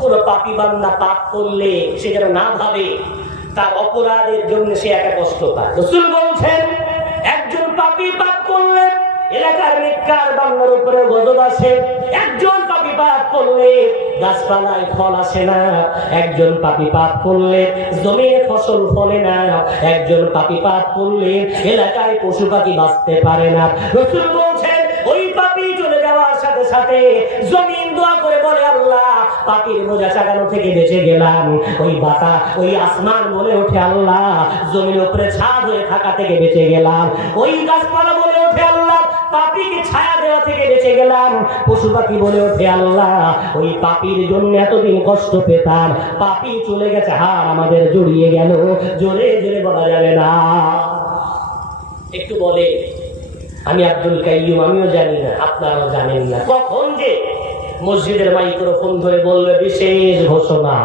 কোন পাপী বান্দা পাপ করলে সে যেন না ভাবে তার অপরাধের জন্য সে একা কষ্ট পায়। রাসূল বলছেন, একজন পাপী পাপ করলে এলাকার নেককার বান্দার উপরে গজব আসে। একজন পাপী পাপ করলে গাছপালায় ফল আসে না, একজন পাপী পাপ করলে জমিনে ফসল ফলে না, একজন পাপী পাপ করলে এলাকায় পশু পাখি বাঁচতে পারে না। রাসূল বলছেন ওই পাপী চলে যাওয়ার সাথে সাথে জমিন দোয়া করে বলে আল্লাহ পাপীর বোঝা চাগানো থেকে বেঁচে গেলাম। ওই বাতা ওই আসমান বলে ওঠে আল্লাহ জমির উপরে ছাদ হয়ে থাকা থেকে বেঁচে গেলাম। ওই গাছপালা বলে ওঠে আল্লাহ পাপীকে ছায়া দেওয়া থেকে বেঁচে গেলাম। পশু পাখি বলে ওঠে আল্লাহ ওই পাপীর জন্য এতদিন কষ্ট পেতাম, পাপী চলে গেছে হার আমাদের জড়িয়ে গেল। জোরে জোরে বলা যাবে না। একটু বলে আমি আব্দুল কাইয়ুম, আমিও জানি না আপনারাও জানেন না কখন যে মসজিদের মাইক্রোফোন ধরে বলবে বিশেষ ঘোষণা,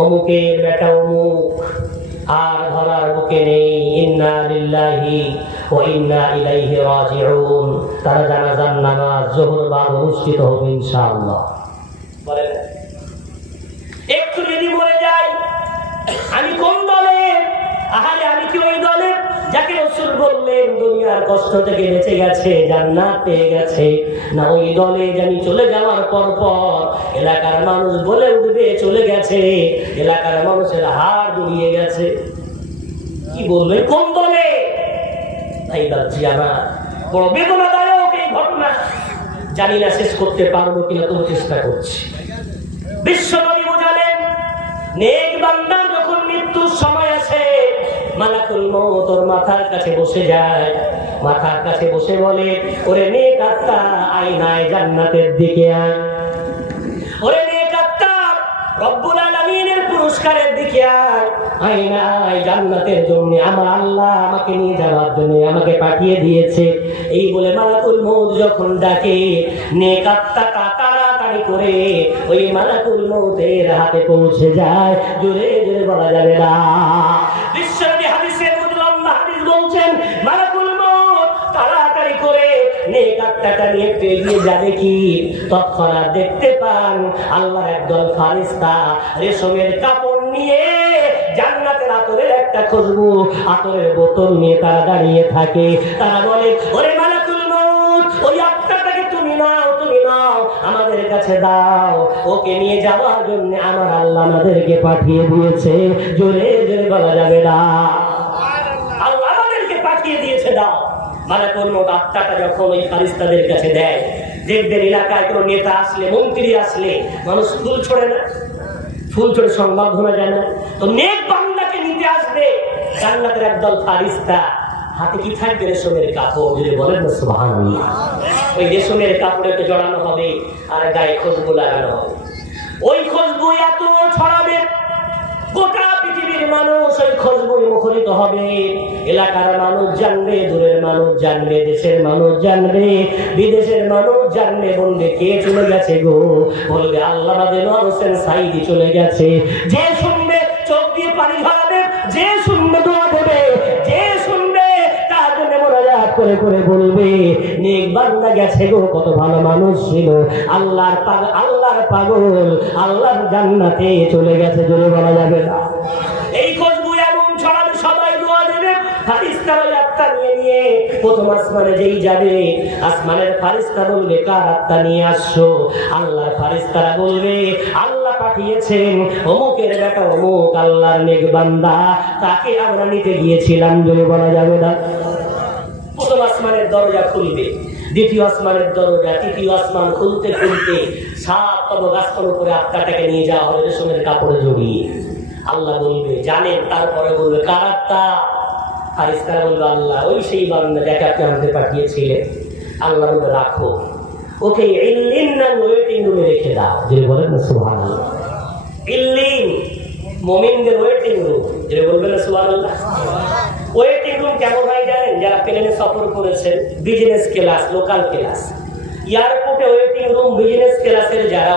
অমুকের বেটা অমুক আর ধরার বুকে নেই, ইন্না লিল্লাহি ওয়া ইন্না ইলাইহি রাজিউন। তারা জানাজার নামাজ যোহর বাদ অনুষ্ঠিত হবে ইনশাআল্লাহ। বলেন একটু যদি মরে যাই আমি কোন দলে? আহারে আমি কি ওই দলে যাকে রাসূল বললেন দুনিয়ার কষ্ট থেকে বেঁচে গেছে, জান্নাত পেয়ে গেছে? না ওই দলে জানি চলে যাওয়ার পর পর এলাকার মানুষ বলে উঠবে চলে গেছে, এলাকার মানুষের হাড় জড়িয়ে গেছে? কি বলবে কোন দলে? ভাই বাচ্চি আমার বড় বেদনাদায়ক এই ঘটনা। জানি না শেষ করতে পারবো কিনা, তবু চেষ্টা করছি। বিশ্বনবী বোঝালেন নেক বান্দা যখন মৃত্যুর সময় আসে মালাকুল মউত ওর মাথার কাছে বসে যায়, মাথার কাছে বসে বলে ওরে নেক আত্মা আয়নায় জান্নাতের দিকে আয়, ওরে নেক আত্মা রব্বুল আলামিনের পুরস্কারের দিকে আয়, আয়নায় জান্নাতের জন্য আমার আল্লাহ আমাকে নিয়ে যাওয়ার জন্য আমাকে পাঠিয়ে দিয়েছে। এই বলে মালাকুল মউত যখন ডাকে নেক আত্মাটা তাড়াতাড়ি করে ওই মালাকুল মউতের হাতে পৌঁছে যায়। জোরে জোরে বলা যাবে না। বিশ্বনবী হাদিসের মধ্যে লম্বা হাদিস বলছেন মালাকুল মউত তাড়াতাড়ি করে নেক আত্মাটা নিয়ে এগিয়ে যাবে কি তৎক্ষণাৎ দেখতে পান আল্লাহর একদল ফারিস্তা রেশমের কাপড় নিয়ে জান্নাতের আতরের একটা খুশবু আতরের বোতল নিয়ে তারা দাঁড়িয়ে থাকে। তারা বলে ওরে মালাকুল মউত ওই আত্মাটাকে তুমি নাও, তুমি নাও, আমাদের কাছে দাও, ওকে নিয়ে যাওয়ার জন্য আমার আল্লাহ আমাদেরকে পাঠিয়ে দিয়েছে। জোরে জোরে বলা যাবে না। আল্লাহ আমাদেরকে পাঠিয়ে দিয়েছে, দাও। মালাকুল মউত আত্মাটা যখন ওই ফারিস্তাদের কাছে দেয়, দেখবেন এলাকায় কোনো নেতা আসলে মন্ত্রী আসলে মানুষ ফুল ছড়ে না, ফুল ছড়ে সংবর্ধনা জানায়। তো নেক বান্দাকে নিতে আসবে জান্নাতের একদল ফারিস্তা, হাতে কি থাকবে? রেশমের কাপড়। যদি বলেন না সুবহানাল্লাহ। ওই রেশমের কাপড়েতে জড়ানো হবে আর গায়ে খুশবু লাগানো হবে। ওই খুশবু এত ছড়াবে গোটা পৃথিবীর মানুষ ওই খুশবুয় মুখরিত হবে। এলাকার মানুষ জানবে, দূরের মানুষ জানবে, দেশের মানুষ জানবে, বিদেশের মানুষ জানবে। বলবে কে চলে গেছে গো? বলবে আল্লামা দেলোয়ার হোসেন সাঈদী চলে গেছে। যে শুনবে চোখ দিয়ে পানি ঝরাবে, যে শুনবে দোয়া দেবে, যে শুনবে তার জন্য মোনাজাত করে করে বলবে নেক বান্দা গেছে গো, কত ভালো মানুষ ছিল, আল্লাহর পাগল, আল্লাহর পাগল, আল্লাহর জান্নাতে চলে গেছে। জোরে বলা যাবে না। এই খুশবু এমন ছড়াবে সবাই দোয়া দেবে। ফারিস্তারা আত্মা নিয়ে নিয়ে প্রথম আসমানে যেই যাবে আসমানের ফারিস্তা বলবে কার আত্মা নিয়ে আসছো? আল্লাহর ফারিস্তারা বলবে আল্লাহ পাঠিয়েছেন অমুকের বেটা অমুক আল্লাহর নেক বান্দা, তাকে আমরা নিতে গিয়েছিলাম। জোরে বলা যাবে না। প্রথম আসমানের দরজা খুলবে, দ্বিতীয় আসমানের দরজা, তৃতীয় আসমান খুলতে খুলতে 7তম আসমান উপরে আত্মাটাকে নিয়ে যাওয়া হবে রেশমের কাপড়ে জড়িয়ে। আল্লাহ বলবে জানেন? তারপরে বলবে কার আত্মা? ফারিস্তারা বলবে আল্লাহ ওই সেই বান্দা যাকে আপনি আমাদের পাঠিয়েছিলেন। আল্লাহ বলবে রাখো, ওকে ইল্লিন না ওয়েটিং রুমে রেখে দাও। যে বলেন না সুবহানাল্লাহ। ইল্লিন মুমিনদের ওয়েটিং রুম। যে বলবেন না সুবহানাল্লাহ। ওয়েটিং রুম কেমন হয় জানেন? যারা প্লেনে সফর করেছেন, বিজনেস ক্লাস, লোকাল ক্লাস, এয়ারপোর্টে ওয়েটিং রুম বিজনেস ক্লাসের যারা,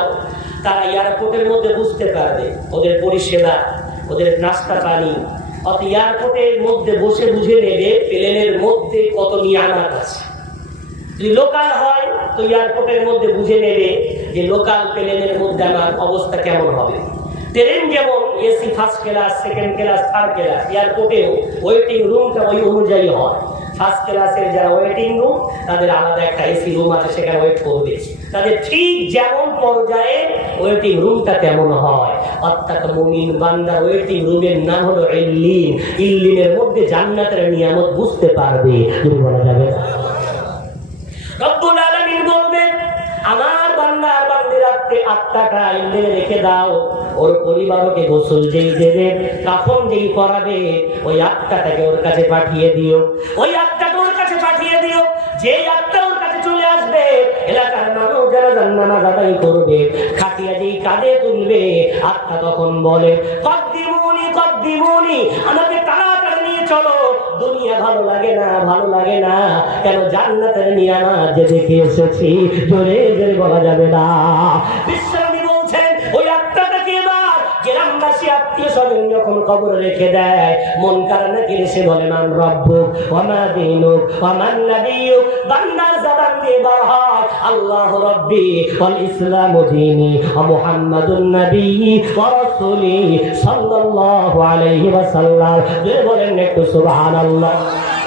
তারা এয়ারপোর্টের মধ্যে বুঝতে পারবে ওদের পরিষেবা, ওদের নাস্তা পানি, অত এয়ারপোর্টের মধ্যে বসে বুঝে নেবে প্লেনের মধ্যে কত নিয়ামত আছে। যদি লোকাল হয় তো এয়ারপোর্টের মধ্যে বুঝে নেবে যে লোকাল প্লেনের মধ্যে আমার অবস্থা কেমন হবে। ট্রেন যেমন AC first class, second class, third class, এয়ারপোর্টেও ওয়েটিং রুমটা ওই অনুযায়ী হয়। ফার্স্ট ক্লাসের যারা ওয়েটিং রুম, তাদের আলাদা একটা এসি রুম আছে, সেখানে ওয়েট করবে। তাদের ঠিক যেমন পর্যায়ে ওয়েটিং রুমটা তেমন হয়। অর্থাৎ মুমিন বান্দার ওয়েটিং রুমের নাম হলো ইল্লিন। ইল্লিনের মধ্যে জান্নাতের নিয়ামত বুঝতে পারবে, যদি বলা যাবে। রব্বুল আলামিন বলবেন, আমার বান্দা বান্দিরাতে আত্মাটা ইল্লিনে রেখে দাও। ওর পরিবারকে গোসল যেই দেবে, কাফন যেই পরাবে, ওই আত্মাটাকে ওর কাছে পাঠিয়ে দিও। ওই আত্মাটা ওর কাছে পাঠিয়ে দিও। যেই আত্মা ওর কাছে চলে আসবে, এলাকার মানুষ যারা নামাজ আদায় করবে, খাটিয়া যেই কাঁধে তুলবে, আত্মা তখন বলে, কদ্দিমুনি কদ্দিমুনি, আমাকে তাড়াতাড়ি নিয়ে চলো। দুনিয়া ভালো লাগে না, ভালো লাগে না, কেন জান্নাতের নিয়ামত যে দেখে এসেছি, জোরে জোরে বলা যাবে না। বিশ্বনবী বলছেন, ওই আত্মাটাকে এবার গ্রামবাসী আত্মীয় স্বজন যখন কবর রেখে দেয়, মন কারা নাকির এসে বলে, মান রব্বুক ওয়া মা দীনুক ওয়া মান নাবিয়ুক। বান্দার জবান দিয়ে বার হয়, আল্লাহু রাব্বি ওয়াল ইসলামু দীনি ওয়া মুহাম্মাদুন নবী ওয়া রাসূলি সাল্লাল্লাহু আলাইহি ওয়াসাল্লাম। যে বলেন একটু সুবহানাল্লাহ।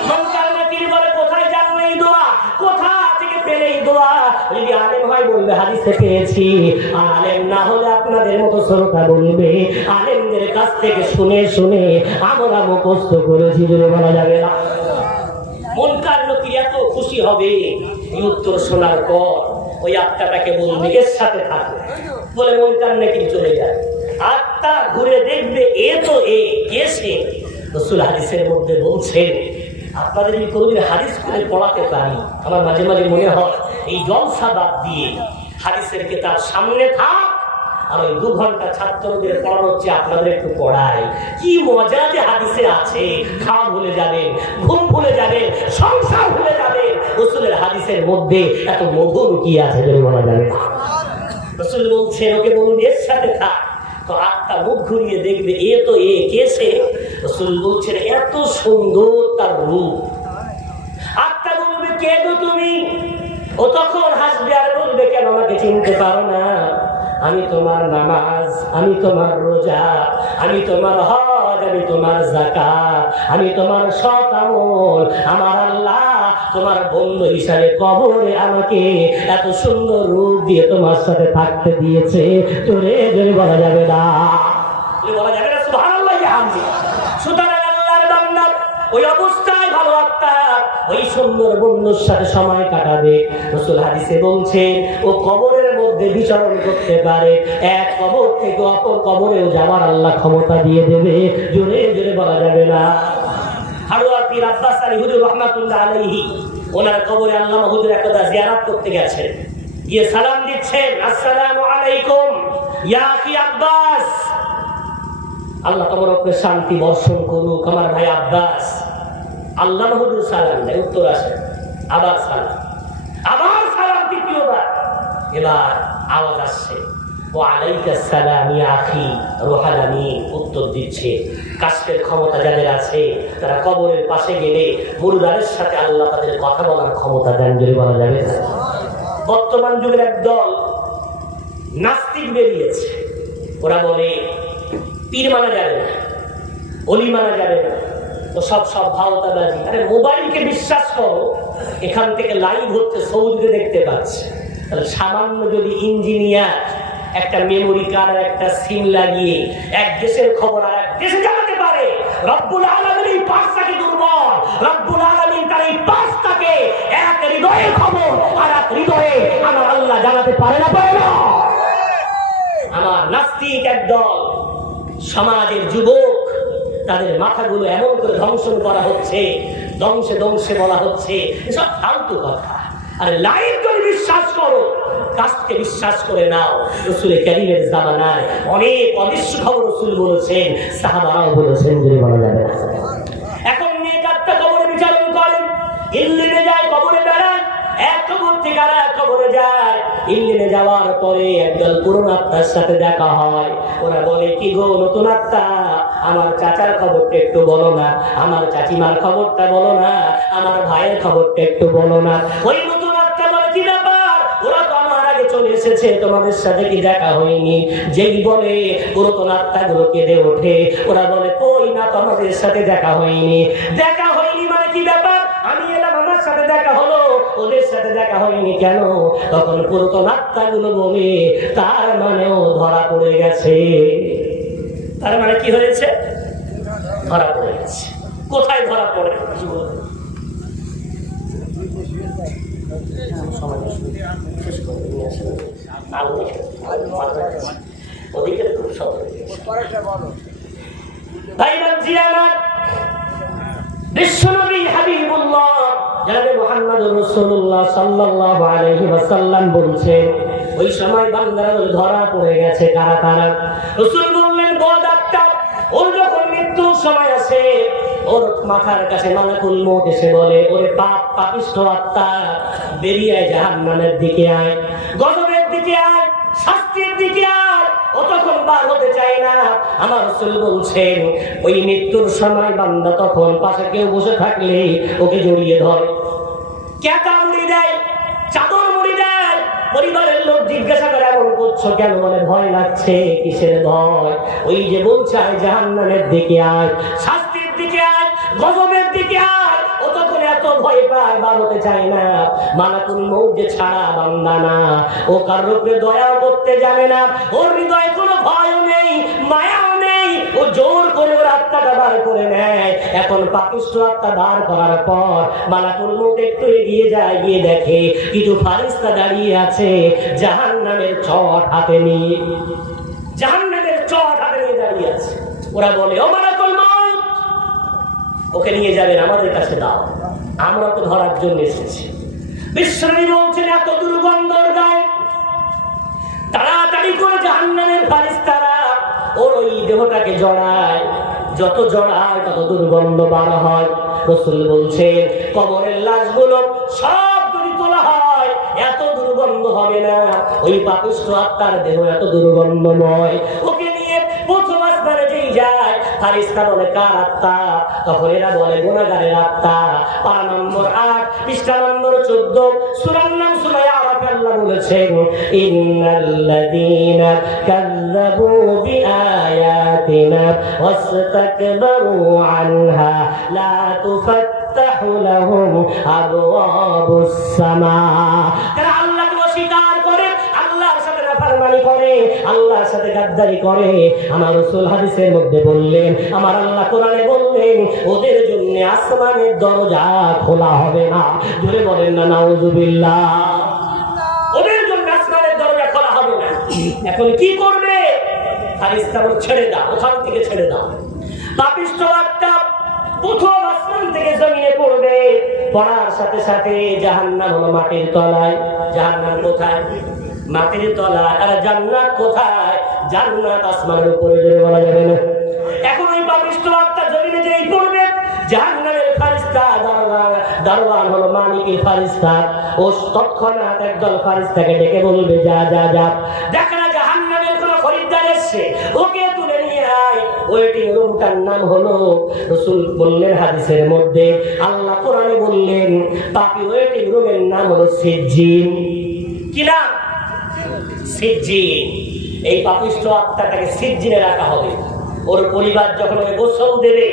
মন কারা নাকির বলে, কোথায় জানো এই দোয়া? কোথা থেকে পেলে এই দোয়া? যদি আলেম হয় বলবে হাদিসে পেয়েছি, আর আলেম না হলে আপনাদের মতো শ্রোতা বলবে আলেমদের কাছ থেকে শুনে শুনে আমরা মুখস্থ করেছি, যদি বলা যাবে না। মনকার নকির এত খুশি হবে এই উত্তর শোনার পর, ওই আত্মাটাকে বলবে এর সাথে থাকো, বলে মনকার নকির চলে যায়। আত্মা ঘুরে দেখবে, এ তো কে সে? রাসূল হাদিসের মধ্যে বলছেন, আপনাদের যদি কোনোদিন হাদিস করে পড়াতে পারি, আমার মাঝে মাঝে মনে হয় এই জলসা বাদ দিয়ে হাদিসের কিতাব সামনে থাক, আর ওই 2 ঘন্টা ছাত্রদের পড়ানো হচ্ছে, আপনাদের একটু পড়াই। কি মজা যে হাদিসে আছে! খাওয়া ভুলে যাবেন, ঘুম ভুলে যাবেন, সংসার ভুলে যাবেন। রাসূলের হাদিসের মধ্যে এত মধু লুকিয়ে আছে, যদি বলা যাবে। রাসূল বলছেন, ওকে বলুন এর সাথে থাক। তো আত্মা মুখ ঘুরিয়ে দেখবে, এ তো কে সে? রাসূল বলছেন, এত সুন্দর তার রূপ। আত্মা বলবে, কে গো তুমি? ও তখন হাসবে আর বলবে, কেন আমাকে চিনতে পারো না? আমি তোমার নামাজ, আমি তোমার রোজা, আমি তোমার হজ, আমি তোমার যাকাত, আমি তোমার সৎ আমল। আমার আল্লাহ তোমার বন্ধু হিসাবে কবরে আমাকে এত সুন্দর রূপ দিয়ে তোমার সাথে থাকতে দিয়েছে, জোরে জোরে বলা যাবে না, বলা যাবে না। সুবহানাল্লাহ। সুতরাং আল্লাহর বান্দা ওই অবস্থায় ভালো আত্মা ওই সুন্দর বন্ধুর সাথে সময় কাটাবে। রাসূল হাদিসে বলছেন, ও কবরের মধ্যে বিচরণ করতে পারে, এক কবর থেকে অপর কবরেও যাওয়ার আল্লাহ ক্ষমতা দিয়ে দেবে, জোরে জোরে বলা যাবে না। হারুয়ার পীর আব্বাস আলী হুজুর রাহমাতুল্লাহ আলাইহি, ওনার কবরে আল্লামা হুজুর একদা জিয়ারত করতে গেছেন, গিয়ে সালাম দিচ্ছেন, আসসালামু আলাইকুম ইয়া আখি আব্বাস, আল্লাহ তোমার উপরে শান্তি বর্ষণ করুক আমার ভাই আব্বাস। আল্লামা হুজুর সালাম দেয়, উত্তর আসে, আবার সালাম, আবার সালাম, তৃতীয়বার। এবার আওয়াজ আসছে, ওয়া আলাইকা সালাম ইয়া আখি রুহাল আমিন, উত্তর দিচ্ছে। কাশফের ক্ষমতা যাদের আছে, তারা কবরের পাশে গেলে মুরদারের সাথে আল্লাহ তাদের কথা বলার ক্ষমতা দেন, যদি বলা যাবে। বর্তমান যুগের একদল নাস্তিক বেরিয়েছে, ওরা বলে পীর মানা যাবে না, অলি মানা যাবে না, তো সব ভাওতাবাজি। আরে মোবাইলকে বিশ্বাস করো, এখান থেকে লাইভ হচ্ছে, সৌদিতে দেখতে পাচ্ছে। তাহলে সামান্য যদি ইঞ্জিনিয়ার একটা মেমোরি কার্ড আর একটা সিম লাগিয়ে এক দেশের খবর আর এক দেশে জানাতে পারে, রব্বুল আলামিন এই পাঁচটাকে দুর্বল, রব্বুল আলামিন তার এই পাঁচটাকে এক হৃদয়ে খবর আর এক হৃদয়ে আমার আল্লাহ জানাতে পারে না, পারে না। আমার নাস্তিক একদল সমাজের যুবক, তাদের মাথাগুলো এমন করে ধ্বংসন করা হচ্ছে, ধ্বংসে ধ্বংসে বলা হচ্ছে, এসব ফালতু কথা। আরে লাইভ যদি বিশ্বাস করো, কাজকে বিশ্বাস করে নাও। রাসূল কারীমের জামানায় অনেক অদৃশ্য খবর রাসূল বলেছেন, সাহাবারাও বলেছেন, যদি বলা যাবে। এখন নেক আত্মা কবরে বিচারণ করেন, ইল্লিনে যায়, কবরে বেড়ায়, এক কবর থেকে আর এক কবরে যায়। ইল্লিনে যাওয়ার পরে একদল পুরনো আত্মার সাথে দেখা হয়। ওরা বলে, কি গো নতুন আত্মা, আমার চাচার খবরটা একটু বলো না, আমার চাচিমার খবরটা বলো না, আমার ভাইয়ের খবরটা একটু বলো না। ওই নতুন আত্মা বলে, কি ব্যাপার, ওরা তো আমার আগে চলে এসেছে, তোমাদের সাথে কি দেখা হয়নি? যেই বলে পুরাতন আত্মাগুলো কেঁদে ওঠে, ওরা বলে, কই না, তোমাদের সাথে দেখা হয়নি। দেখা হয়নি মানে কি ব্যাপার? আমি এলাম, আমার সাথে দেখা হলো, ওদের সাথে দেখা হয়নি কেন? তখন পুরাতন আত্মাগুলো বলে তার মানেও ধরা পড়ে গেছে। তার মানে কি হয়েছে? ধরা পড়ে গেছে। কোথায় ধরা পড়ে? ওদিকে খুব সহজ। বিশ্বনবী হাবিবুল্লাহ জনাবে মুহাম্মদুর রাসূলুল্লাহ সাল্লাল্লাহু আলাইহি ওয়াসাল্লাম বলছেন, ওই সময় বান্দারা ধরা পড়ে গেছে। কারা কারা? রাসূল বললেন, বদ আত্মা, ওর যখন মৃত্যুর সময় আসে, ওর মাথার কাছে মালাকুল মউত এসে বলে, ওরে পাপ পাপিষ্ঠ আত্মা, বেরিয়ে আয়, জাহান্নামের দিকে আয়, গজবের দিকে আয়, শাস্তির দিকে আয়। ও তখন বার হতে চায় না। আমার রাসূল বলছেন, ওই মৃত্যুর সময় বান্দা তখন পাশে কেউ বসে থাকলে ওকে জড়িয়ে ধরে, ক্যাটা মুড়ি দেয়, চাদর মুড়ি দেয়। পরিবারের লোক জিজ্ঞাসা করে, এমন করছো কেন? বলে, ভয় লাগছে। কিসের ভয়? ওই যে বলছে জাহান্নামের দিকে আয়, শাস্তির দিকে আয়, গজবের দিকে আয়। ও তখন এত ভয় পায়, বার হতে চায় না। মালাকুল মউত যে ছাড়া বান্দা না, ও কারোর উপরে দয়াও করতে জানে না, ওর হৃদয়ে কোনো ভয়ও নেই, মায়াও নেই। ও জোর করে ওর আত্মাটা বার করে নেয়। এখন পাপিষ্ঠ আত্মা বার করার পর মালাকুল মউত একটু এগিয়ে যায়, গিয়ে দেখে কিছু ফারিস্তা দাঁড়িয়ে আছে জাহান্নামের চট হাতে নিয়ে। জাহান্নামের চট হাতে নিয়ে দাঁড়িয়ে আছে। ওরা বলে, ও মালাকুল মউত, ওকে নিয়ে যাবেন, আমাদের কাছে দাও, আমরা তো ধরার জন্য এসেছি। বিশ্বনবী বলছেন, এত দুর্গন্ধর গায়ে, তাড়াতাড়ি করে জাহান্নামের ফারিস্তারা ওর ওই দেহটাকে জড়ায়। যত জড়ায় তত দুর্গন্ধ বার হয়। রাসূল বলছেন, কবরের লাশগুলো সব যদি তোলা হয়, এত দুর্গন্ধ হবে না। ওই পাপিষ্ঠ আত্মার দেহ এত দুর্গন্ধময়। ওকে নিয়ে প্রথম আসমানে যেই যায়, ফারিস্তা বলে, কার আত্মা? তখন এরা বলে, গুনাহগারের আত্মা। পারা নম্বর 8, পৃষ্ঠা নম্বর 14, সূরার নাম সূরা আরাফ। আল্লাহ বলেছেন, ইন্নাল্লাযীনা কাযযাবু বিআয়াতিনা ওয়াসতাকবারু আনহা লা তুফাত্তাহু লাহুম আবওয়াবুস সামা। তারা আল্লাহকে অস্বীকার করে, আল্লাহর সাথে নাফরমানি করে, আল্লাহর সাথে গাদ্দারি করে। আমার রাসূল হাদিসের মধ্যে বললেন, আমার আল্লাহ কোরআনে বললেন, ওদের জন্য আসমানের দরজা খোলা হবে না। জোরে বলেন না নাউযুবিল্লাহ। ওদের জন্য আসমানের দরজা খোলা হবে না। এখন কি করবে? ফারিস্তা বলে, ছেড়ে দাও, ওখান থেকে ছেড়ে দাও। পাপিষ্ঠ আত্মা প্রথম আসমান থেকে জমিনে পড়বে। পড়ার সাথে সাথে জাহান্নাম হলো মাটির তলায়। জাহান্নাম কোথায়? মাটির তলায়। আর জান্নাত কোথায়? জান্নাত আসমানের উপরে। জোরে বলা যাবে না। এখন ওই পাপিষ্ঠ আত্মা জমিনে যেই পড়বে, জাহান্নামের ফারিস্তা দারওয়ান হলো মালিকের ফারিস্তা, ও তৎক্ষণাৎ একদল ফারিস্তাকে ডেকে বলবে, যা যা যা, দেখ না জাহান্নামের কোনো খরিদ্দার এসছে, ওকে তুলে নিয়ে আয়। ওয়েটিং রুমটার নাম হলো, রাসূল বললেন হাদিসের মধ্যে, আল্লাহ কোরআনে বললেন, পাপী ওয়েটিং রুমের নাম হলো সিজ্জিন। কি নাম? সিজ্জিন। এই পাপিষ্ঠ আত্মাটাকে সিজ্জিনে রাখা হবে। ওর পরিবার যখন ওকে গোসল দেবে,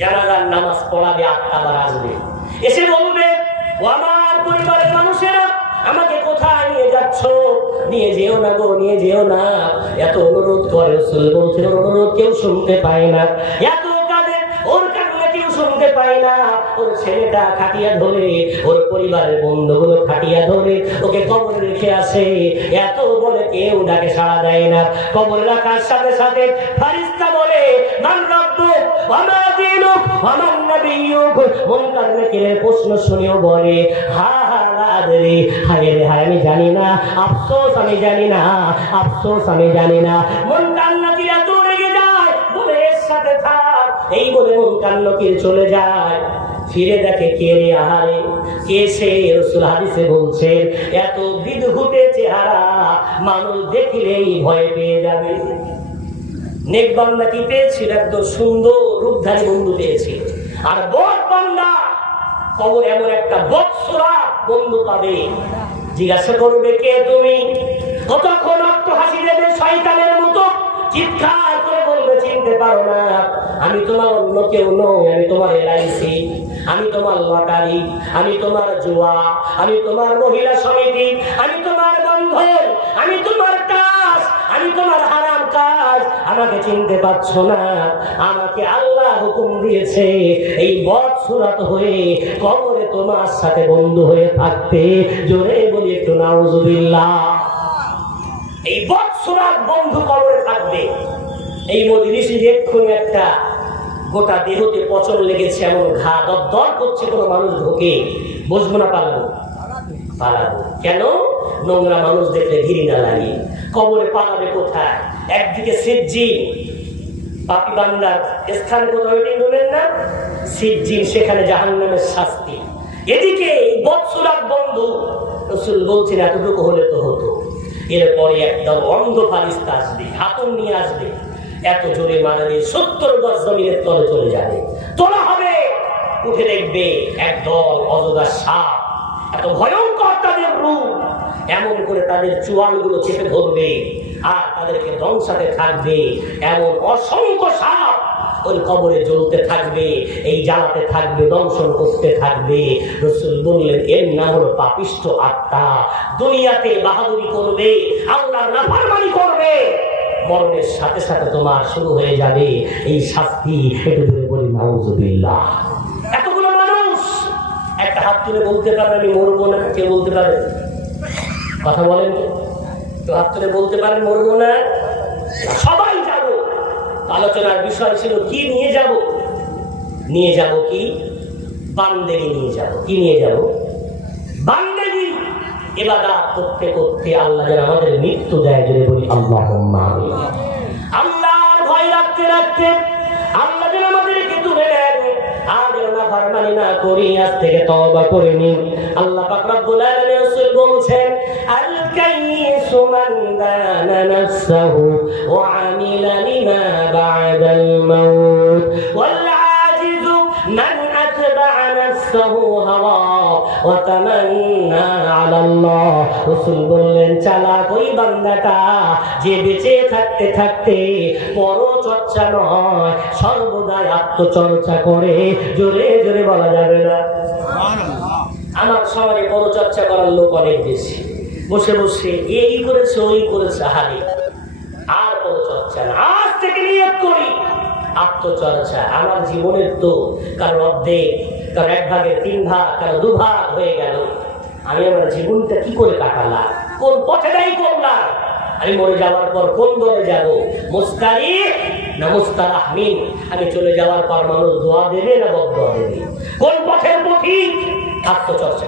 জানাজার নামাজ পড়াবে, আত্মা আবার আসবে, এসে বলবে, ও আমার পরিবারের মানুষেরা, আমাকে কোথায় নিয়ে যাচ্ছ? নিয়ে যেও না গো, নিয়ে যেও না। এত অনুরোধ করে। রাসূল বলছেন, অনুরোধ কেউ শুনতে পায় না। এত কাঁদে, ওর কান্না কেউ শুনতে পায় না। ওর ছেলেটা খাটিয়া ধরে, ওর পরিবারের বন্ধুগুলো খাটিয়া ধরে ওকে কবরে রেখে আসে। এত বলে কেউ ডাকে সাড়া দেয় না। কবরে রাখার সাথে সাথে ফারিস্তা বলে, মান রব্বুক ওয়া মা দীনুক ওয়া মান নাবিয়্যুক। মুনকার নাকিরের প্রশ্ন শুনেও বলে, হা হা লা আদরি, হায় রে হায়, আমি জানি না, আফসোস আমি জানি না, আফসোস আমি জানি না। মুনকার নাকির এত রেগে যায়, বলে এর সাথে থাক। এই বলে মুনকার নাকির চলে যায়। ফিরে দেখে, কে রে, আহারে কে সে? রাসূল হাদিসে বলছেন, এত বিদঘুটে চেহারা, মানুষ দেখলেই ভয় পেয়ে যাবে। নেক বান্দা কি পেয়েছিল? একদম সুন্দর রূপধারী বন্ধু পেয়েছিল। আর বদ বান্দা কবর এমন একটা বৎসরা বন্ধু পাবে, জিজ্ঞাসা করবে, কে তুমি? কতক্ষণ একটু হাসি দেবে শয়তানের মতো, চিৎকার করে বলবে, চিনতে পারো না, আমি তোমার অন্য কেউ নই, আমি তোমার এলাইছি। আমি তোমার লটারি, আমি তোমার জুয়া, আমি তোমার মহিলা সমিতি, আমি তোমার বন্ধন, আমি তোমার কাজ, আমি তোমার হারাম কাজ। আমাকে চিনতে পারছো না? আমাকে আল্লাহ হুকুম দিয়েছে এই বদসুরত হয়ে কবরে তোমার সাথে বন্ধু হয়ে থাকতে। জোরে বলি একটু নাউজুবিল্লাহ। এই বদসুরত বন্ধু কবরে থাকবে। এই মজলিসে এক্ষুনি একটা গোটা দেহতে পচন লেগেছে, এমন ঘা দর করছে, কোনো মানুষ ঢোকে বসবো না, পালাবো? পালাবো কেন? নোংরা মানুষ দেখলে ঘৃণা লাগে। কবরে পালাবে কোথায়? একদিকে সিজ্জিন, পাপী বান্দার স্থান, কোথাও ওয়েটিং রুমের না সিজ্জিন, সেখানে জাহান্নামের শাস্তি। এদিকে বদসুরত বন্ধু, রাসূল বলছেন এতটুকু হলে তো হতো। এরপরে একদম অন্ধ ফারিস্তা আসবে, হাতুড়ি নিয়ে আসবে, এত জোরে মারবে 70 গজ জমিনের তলে চলে যাবে। তোলা হবে, উঠে দেখবে একদল অজগর সাপ, এত ভয়ঙ্কর তাদের রূপ, এমন করে তাদের চুয়ালগুলো চেপে ধরবে আর তাদেরকে ধ্বংসাতে থাকবে। এমন অসংখ্য সাপ ওই কবরে জ্বলতে থাকবে, এই জ্বালাতে থাকবে, দংশন করতে থাকবে। রাসূল বললেন এর নাম হলো পাপিষ্ঠ আত্মা। দুনিয়াতে বাহাদুরি করবে, আল্লাহর নাফরমানি করবে, মরণের সাথে সাথে তোমার শুরু হয়ে যাবে এই শাস্তি। একটু ধরে বলি নাউজুবিল্লাহ। এতগুলো মানুষ একটা হাত তুলে বলতে পারবে আমি মরবো না? কেউ বলতে পারে? কথা বলেন তো, হাত তুলে বলতে পারেন মরবো না? সবাই যাব। আলোচনার বিষয় ছিল কি নিয়ে যাব? নিয়ে যাব কি? বান্দেগি নিয়ে যাব। কি নিয়ে যাব? বান্দেগি। ইবাদত করতে করতে আল্লাহ যেন আমাদের মৃত্যু দেয়, যদি বলি আল্লাহুম্মা আমিন। আল্লাহর ভয় রাখতে রাখতে আল্লাহ যেন আমাদেরকে তুলে নেন, আর যেন নাফরমানি না করি, আজ থেকে তওবা করে নিন। আল্লাহ পাক রব্বুল আলামিন রাসূল বলছেন আল কাইয়িসু মান দানা নাফসাহু ওয়া আমিলা লিমা বা'দাল মাউত ওয়াল আজিজু মান আতবা'a নাফসাহু হাওয়া ওয়া তামান্না আলা আল্লাহ। রাসূল বললেন চালাক ওই বান্দাটা যে বেঁচে থাকতে থাকতে পরচর্চা নয়, সর্বদা আত্মচর্চা করে। জোরে জোরে বলা যাবে না? আমার সমাজে পরচর্চা করার লোক অনেক বেশি, বসে বসে এই করেছে ওই করেছে, হারে আর পরচর্চা না। আজ থেকে নিয়ত করি আত্মচর্চা। আমার জীবনের তো কারো অর্ধেক, কারো 1/3 ভাগ, কারো 2 ভাগ হয়ে গেল। আমি আমার জীবনটা কি করে কাটালাম, কোন পথে নাই করলাম, আমি মরে যাওয়ার পর কোন দলে যাব, মুস্তারিহ না মুস্তারাহমিন? আমি চলে যাওয়ার পর মানুষ দোয়া দেবে না বদদোয়া দেবে? কোন পথের পথিক? আত্মচর্চা।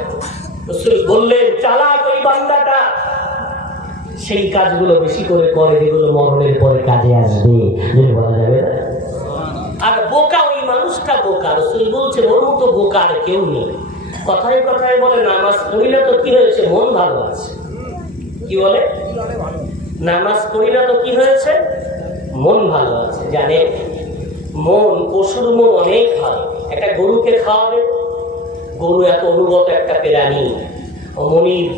রাসূল বললেন চালাক ওই বান্দাটা সেই কাজগুলো বেশি করে করে যেগুলো মরণের পরে কাজে আসবে, যদি বলা যাবে না। আর বোকা ওই মানুষটা বোকা। রাসূল বলছেন ওর মতো বোকা আর কেউ নেই। কথায় কথায় বলে নামাজ পড়িলে তো কি হয়েছে, মন ভালো আছে। কি বলে? নামাজ পড়িলে তো কি হয়েছে, মন ভালো আছে। জানে মন, পশুর মন অনেক ভালো। একটা গরুকে খাওয়াবে, গরু এত অনুগত একটা প্রাণী, মনিব,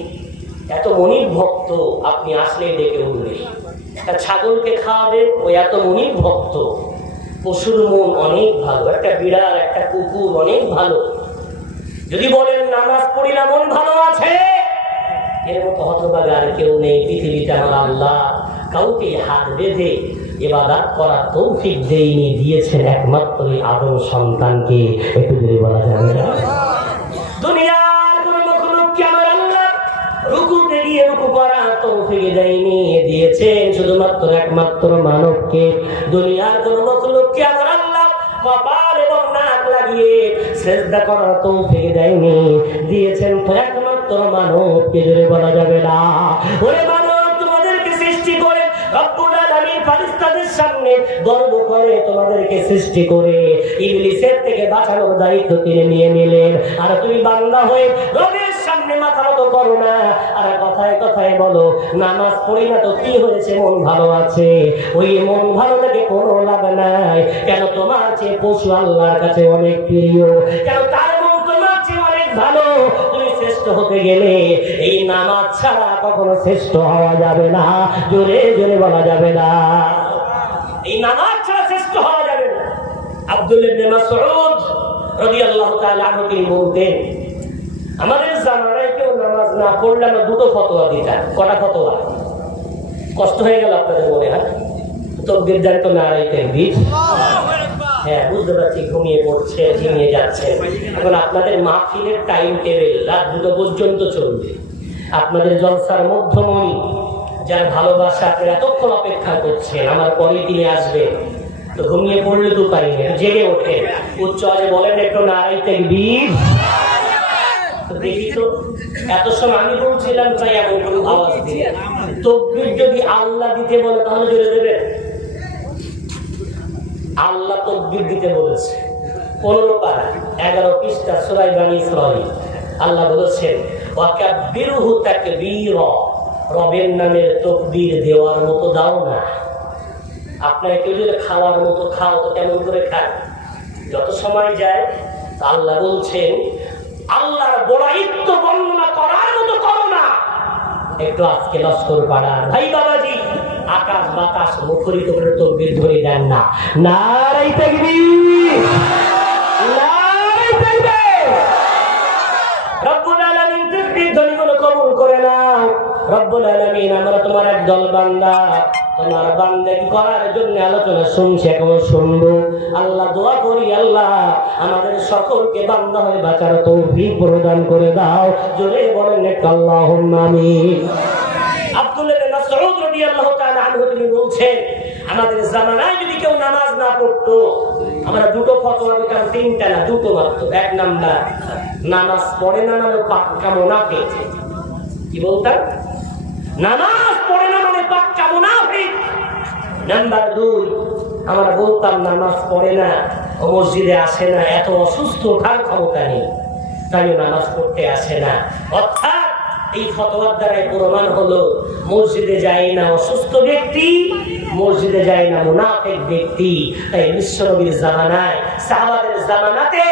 এত মনিব ভক্ত, আপনি আসলেই ডেকে উঠবে। একটা ছাগলকে খাওয়াবে, ওই এত মনিব ভক্ত। পশুর মন অনেক ভালো। একটা বিড়াল, একটা কুকুর অনেক ভালো। যদি বলেন নামাজ পড়িলে মন ভালো আছে, এর মতো হতভাগা আর কেউ নেই পৃথিবীতে। আমার আল্লাহ কাউকে হাত বেঁধে ইবাদত করার তৌফিক দেয়নি, দিয়েছেন একমাত্র আদম সন্তানকে। একটু যদি বলা যাবে না? দুনিয়ার কোন মখলুককে আমার আল্লাহ রুকুতে গিয়ে রুকু করার তৌফিক দেয়নি, দিয়েছেন শুধুমাত্র একমাত্র মানবকে। দুনিয়ার কোন মখলুককে আমার আল্লাহ কপাল এবং নাক লাগিয়ে সিজদা করার তৌফিক দেয়নি, দিয়েছেন তো একমাত্র মানবকে। যদি বলা যাবে না? ওরে মানব, তোমাদেরকে সৃষ্টি করে রব্বুল আলামিন ফেরেশতাদের সামনে গর্ব করে তোমাদেরকে সৃষ্টি করে ইবলিসের থেকে বাঁচানোর দায়িত্ব তিনি নিয়ে নিলেন। আর তুমি বান্দা হয়ে রবের সামনে মাথা নত করো না, আর কথায় কথায় বলো নামাজ পড়ি না তো কি হয়েছে, মন ভালো আছে। ওই মন ভালো থেকে কোনো লাভ নাই। কেন? তোমার চেয়ে পশু আল্লাহর কাছে অনেক প্রিয়। কেন? তার মন তোমার চেয়ে অনেক ভালো। তুমি শ্রেষ্ঠ হতে গেলে এই নামাজ ছাড়া কখনো শ্রেষ্ঠ হওয়া যাবে না। জোরে জোরে বলা যাবে না? এই নামাজ ছাড়া শ্রেষ্ঠ হওয়া যাবে না। আব্দুল্লাহ ইবনে মাসউদ রাদিয়াল্লাহু তাআলা আনহু তিনি বলতেন, আমাদের জামানায় কেউ নামাজ না পড়লে আমরা দুটো ফতোয়া দিতাম। কটা ফতোয়া? কষ্ট হয়ে গেল আপনাদের মনে হয়? তাকবীর দেন তো নারায়ে তাকবীর। হ্যাঁ, বুঝতে পারছি ঘুমিয়ে পড়ছে, ঝিমিয়ে যাচ্ছে। এখন আপনাদের মাহফিলের টাইম টেবিল রাত 2টা পর্যন্ত চলবে। আপনাদের জলসার মধ্যমণি যার ভালোবাসা আপনারা এতক্ষণ অপেক্ষা করছেন, আমার পরে তিনি আসবেন। তো ঘুমিয়ে পড়লে তো পারি না, জেগে ওঠে, উচ্চ আওয়াজে বলেন একটু নারায়ে তাকবীর। দেখি তো এত সময় আমি বলছিলাম তাই এমন কোনো আওয়াজ দিয়ে। তাকবীর যদি আল্লাহ দিতে বলে তাহলে জোরে দেবেন। আল্লাহ তাকবীর দিতে বলেছে 15 পারা 11 পৃষ্ঠা সূরা বনী ইসরাঈল। আল্লাহ বলেছেন ওয়াকাব্বিরহু তাকবীরা, রবের নামের তাকবীর দেওয়ার মতো দাও না। আপনারা কেউ যদি খাওয়ার মতো খাও তো কেমন করে খান? যত সময় যায় আল্লাহ বলছেন আল্লাহর বড়াইত্ব বর্ণনা করার মতো করো না। একটু আজকে লস্কর পাড়ার ভাই বাবাজি আকাশ বাতাস মুখরিত করে তাকবীর ধরে দেন না। নারায়ে তাকবীর, নারায়ে তাকবীর। রব্বুল আলামিন তাকবীর ধ্বনি গুলো কবুল করে নাও। রব্বুল আলামিন, আমরা তোমার একদল বান্দা, তোমার বান্দাগি করার জন্য আলোচনা শুনছি, এখন শুনবো। আল্লাহ দোয়া করি, আল্লাহ আমাদের সকলকে বান্দা হয়ে বাঁচার তৌফিক প্রদান করে দাও। জোরে বলেন একটু আল্লাহুম্মা আমিন। আব্দুল্লাহ ইবনে মাসউদ রাদিয়াল্লাহু তাআলা আনহু তিনি বলছেন, আমাদের জামানায় যদি কেউ নামাজ না পড়তো, আমরা দুটো ফতোয়া দিতাম, 3টা না, দুটো মাত্র। 1 নাম্বার, নামাজ পড়ে না মানে পাক্কা মুনাফিক। কি বলতাম? নামাজ পড়ে না মানে পাক্কা মুনাফিক। নাম্বার 2, আমরা বলতাম নামাজ পড়ে না, ও মসজিদে আসে না, এত অসুস্থ, তার ক্ষমতা নেই, তাই নামাজ পড়তে আসে না। অর্থাৎ এই ফতোয়ার দ্বারাই প্রমাণ হলো মসজিদে যায় না অসুস্থ ব্যক্তি, মসজিদে যায় না মুনাফিক ব্যক্তি। তাই বিশ্বনবীর জামানায়, সাহাবাদের জামানাতে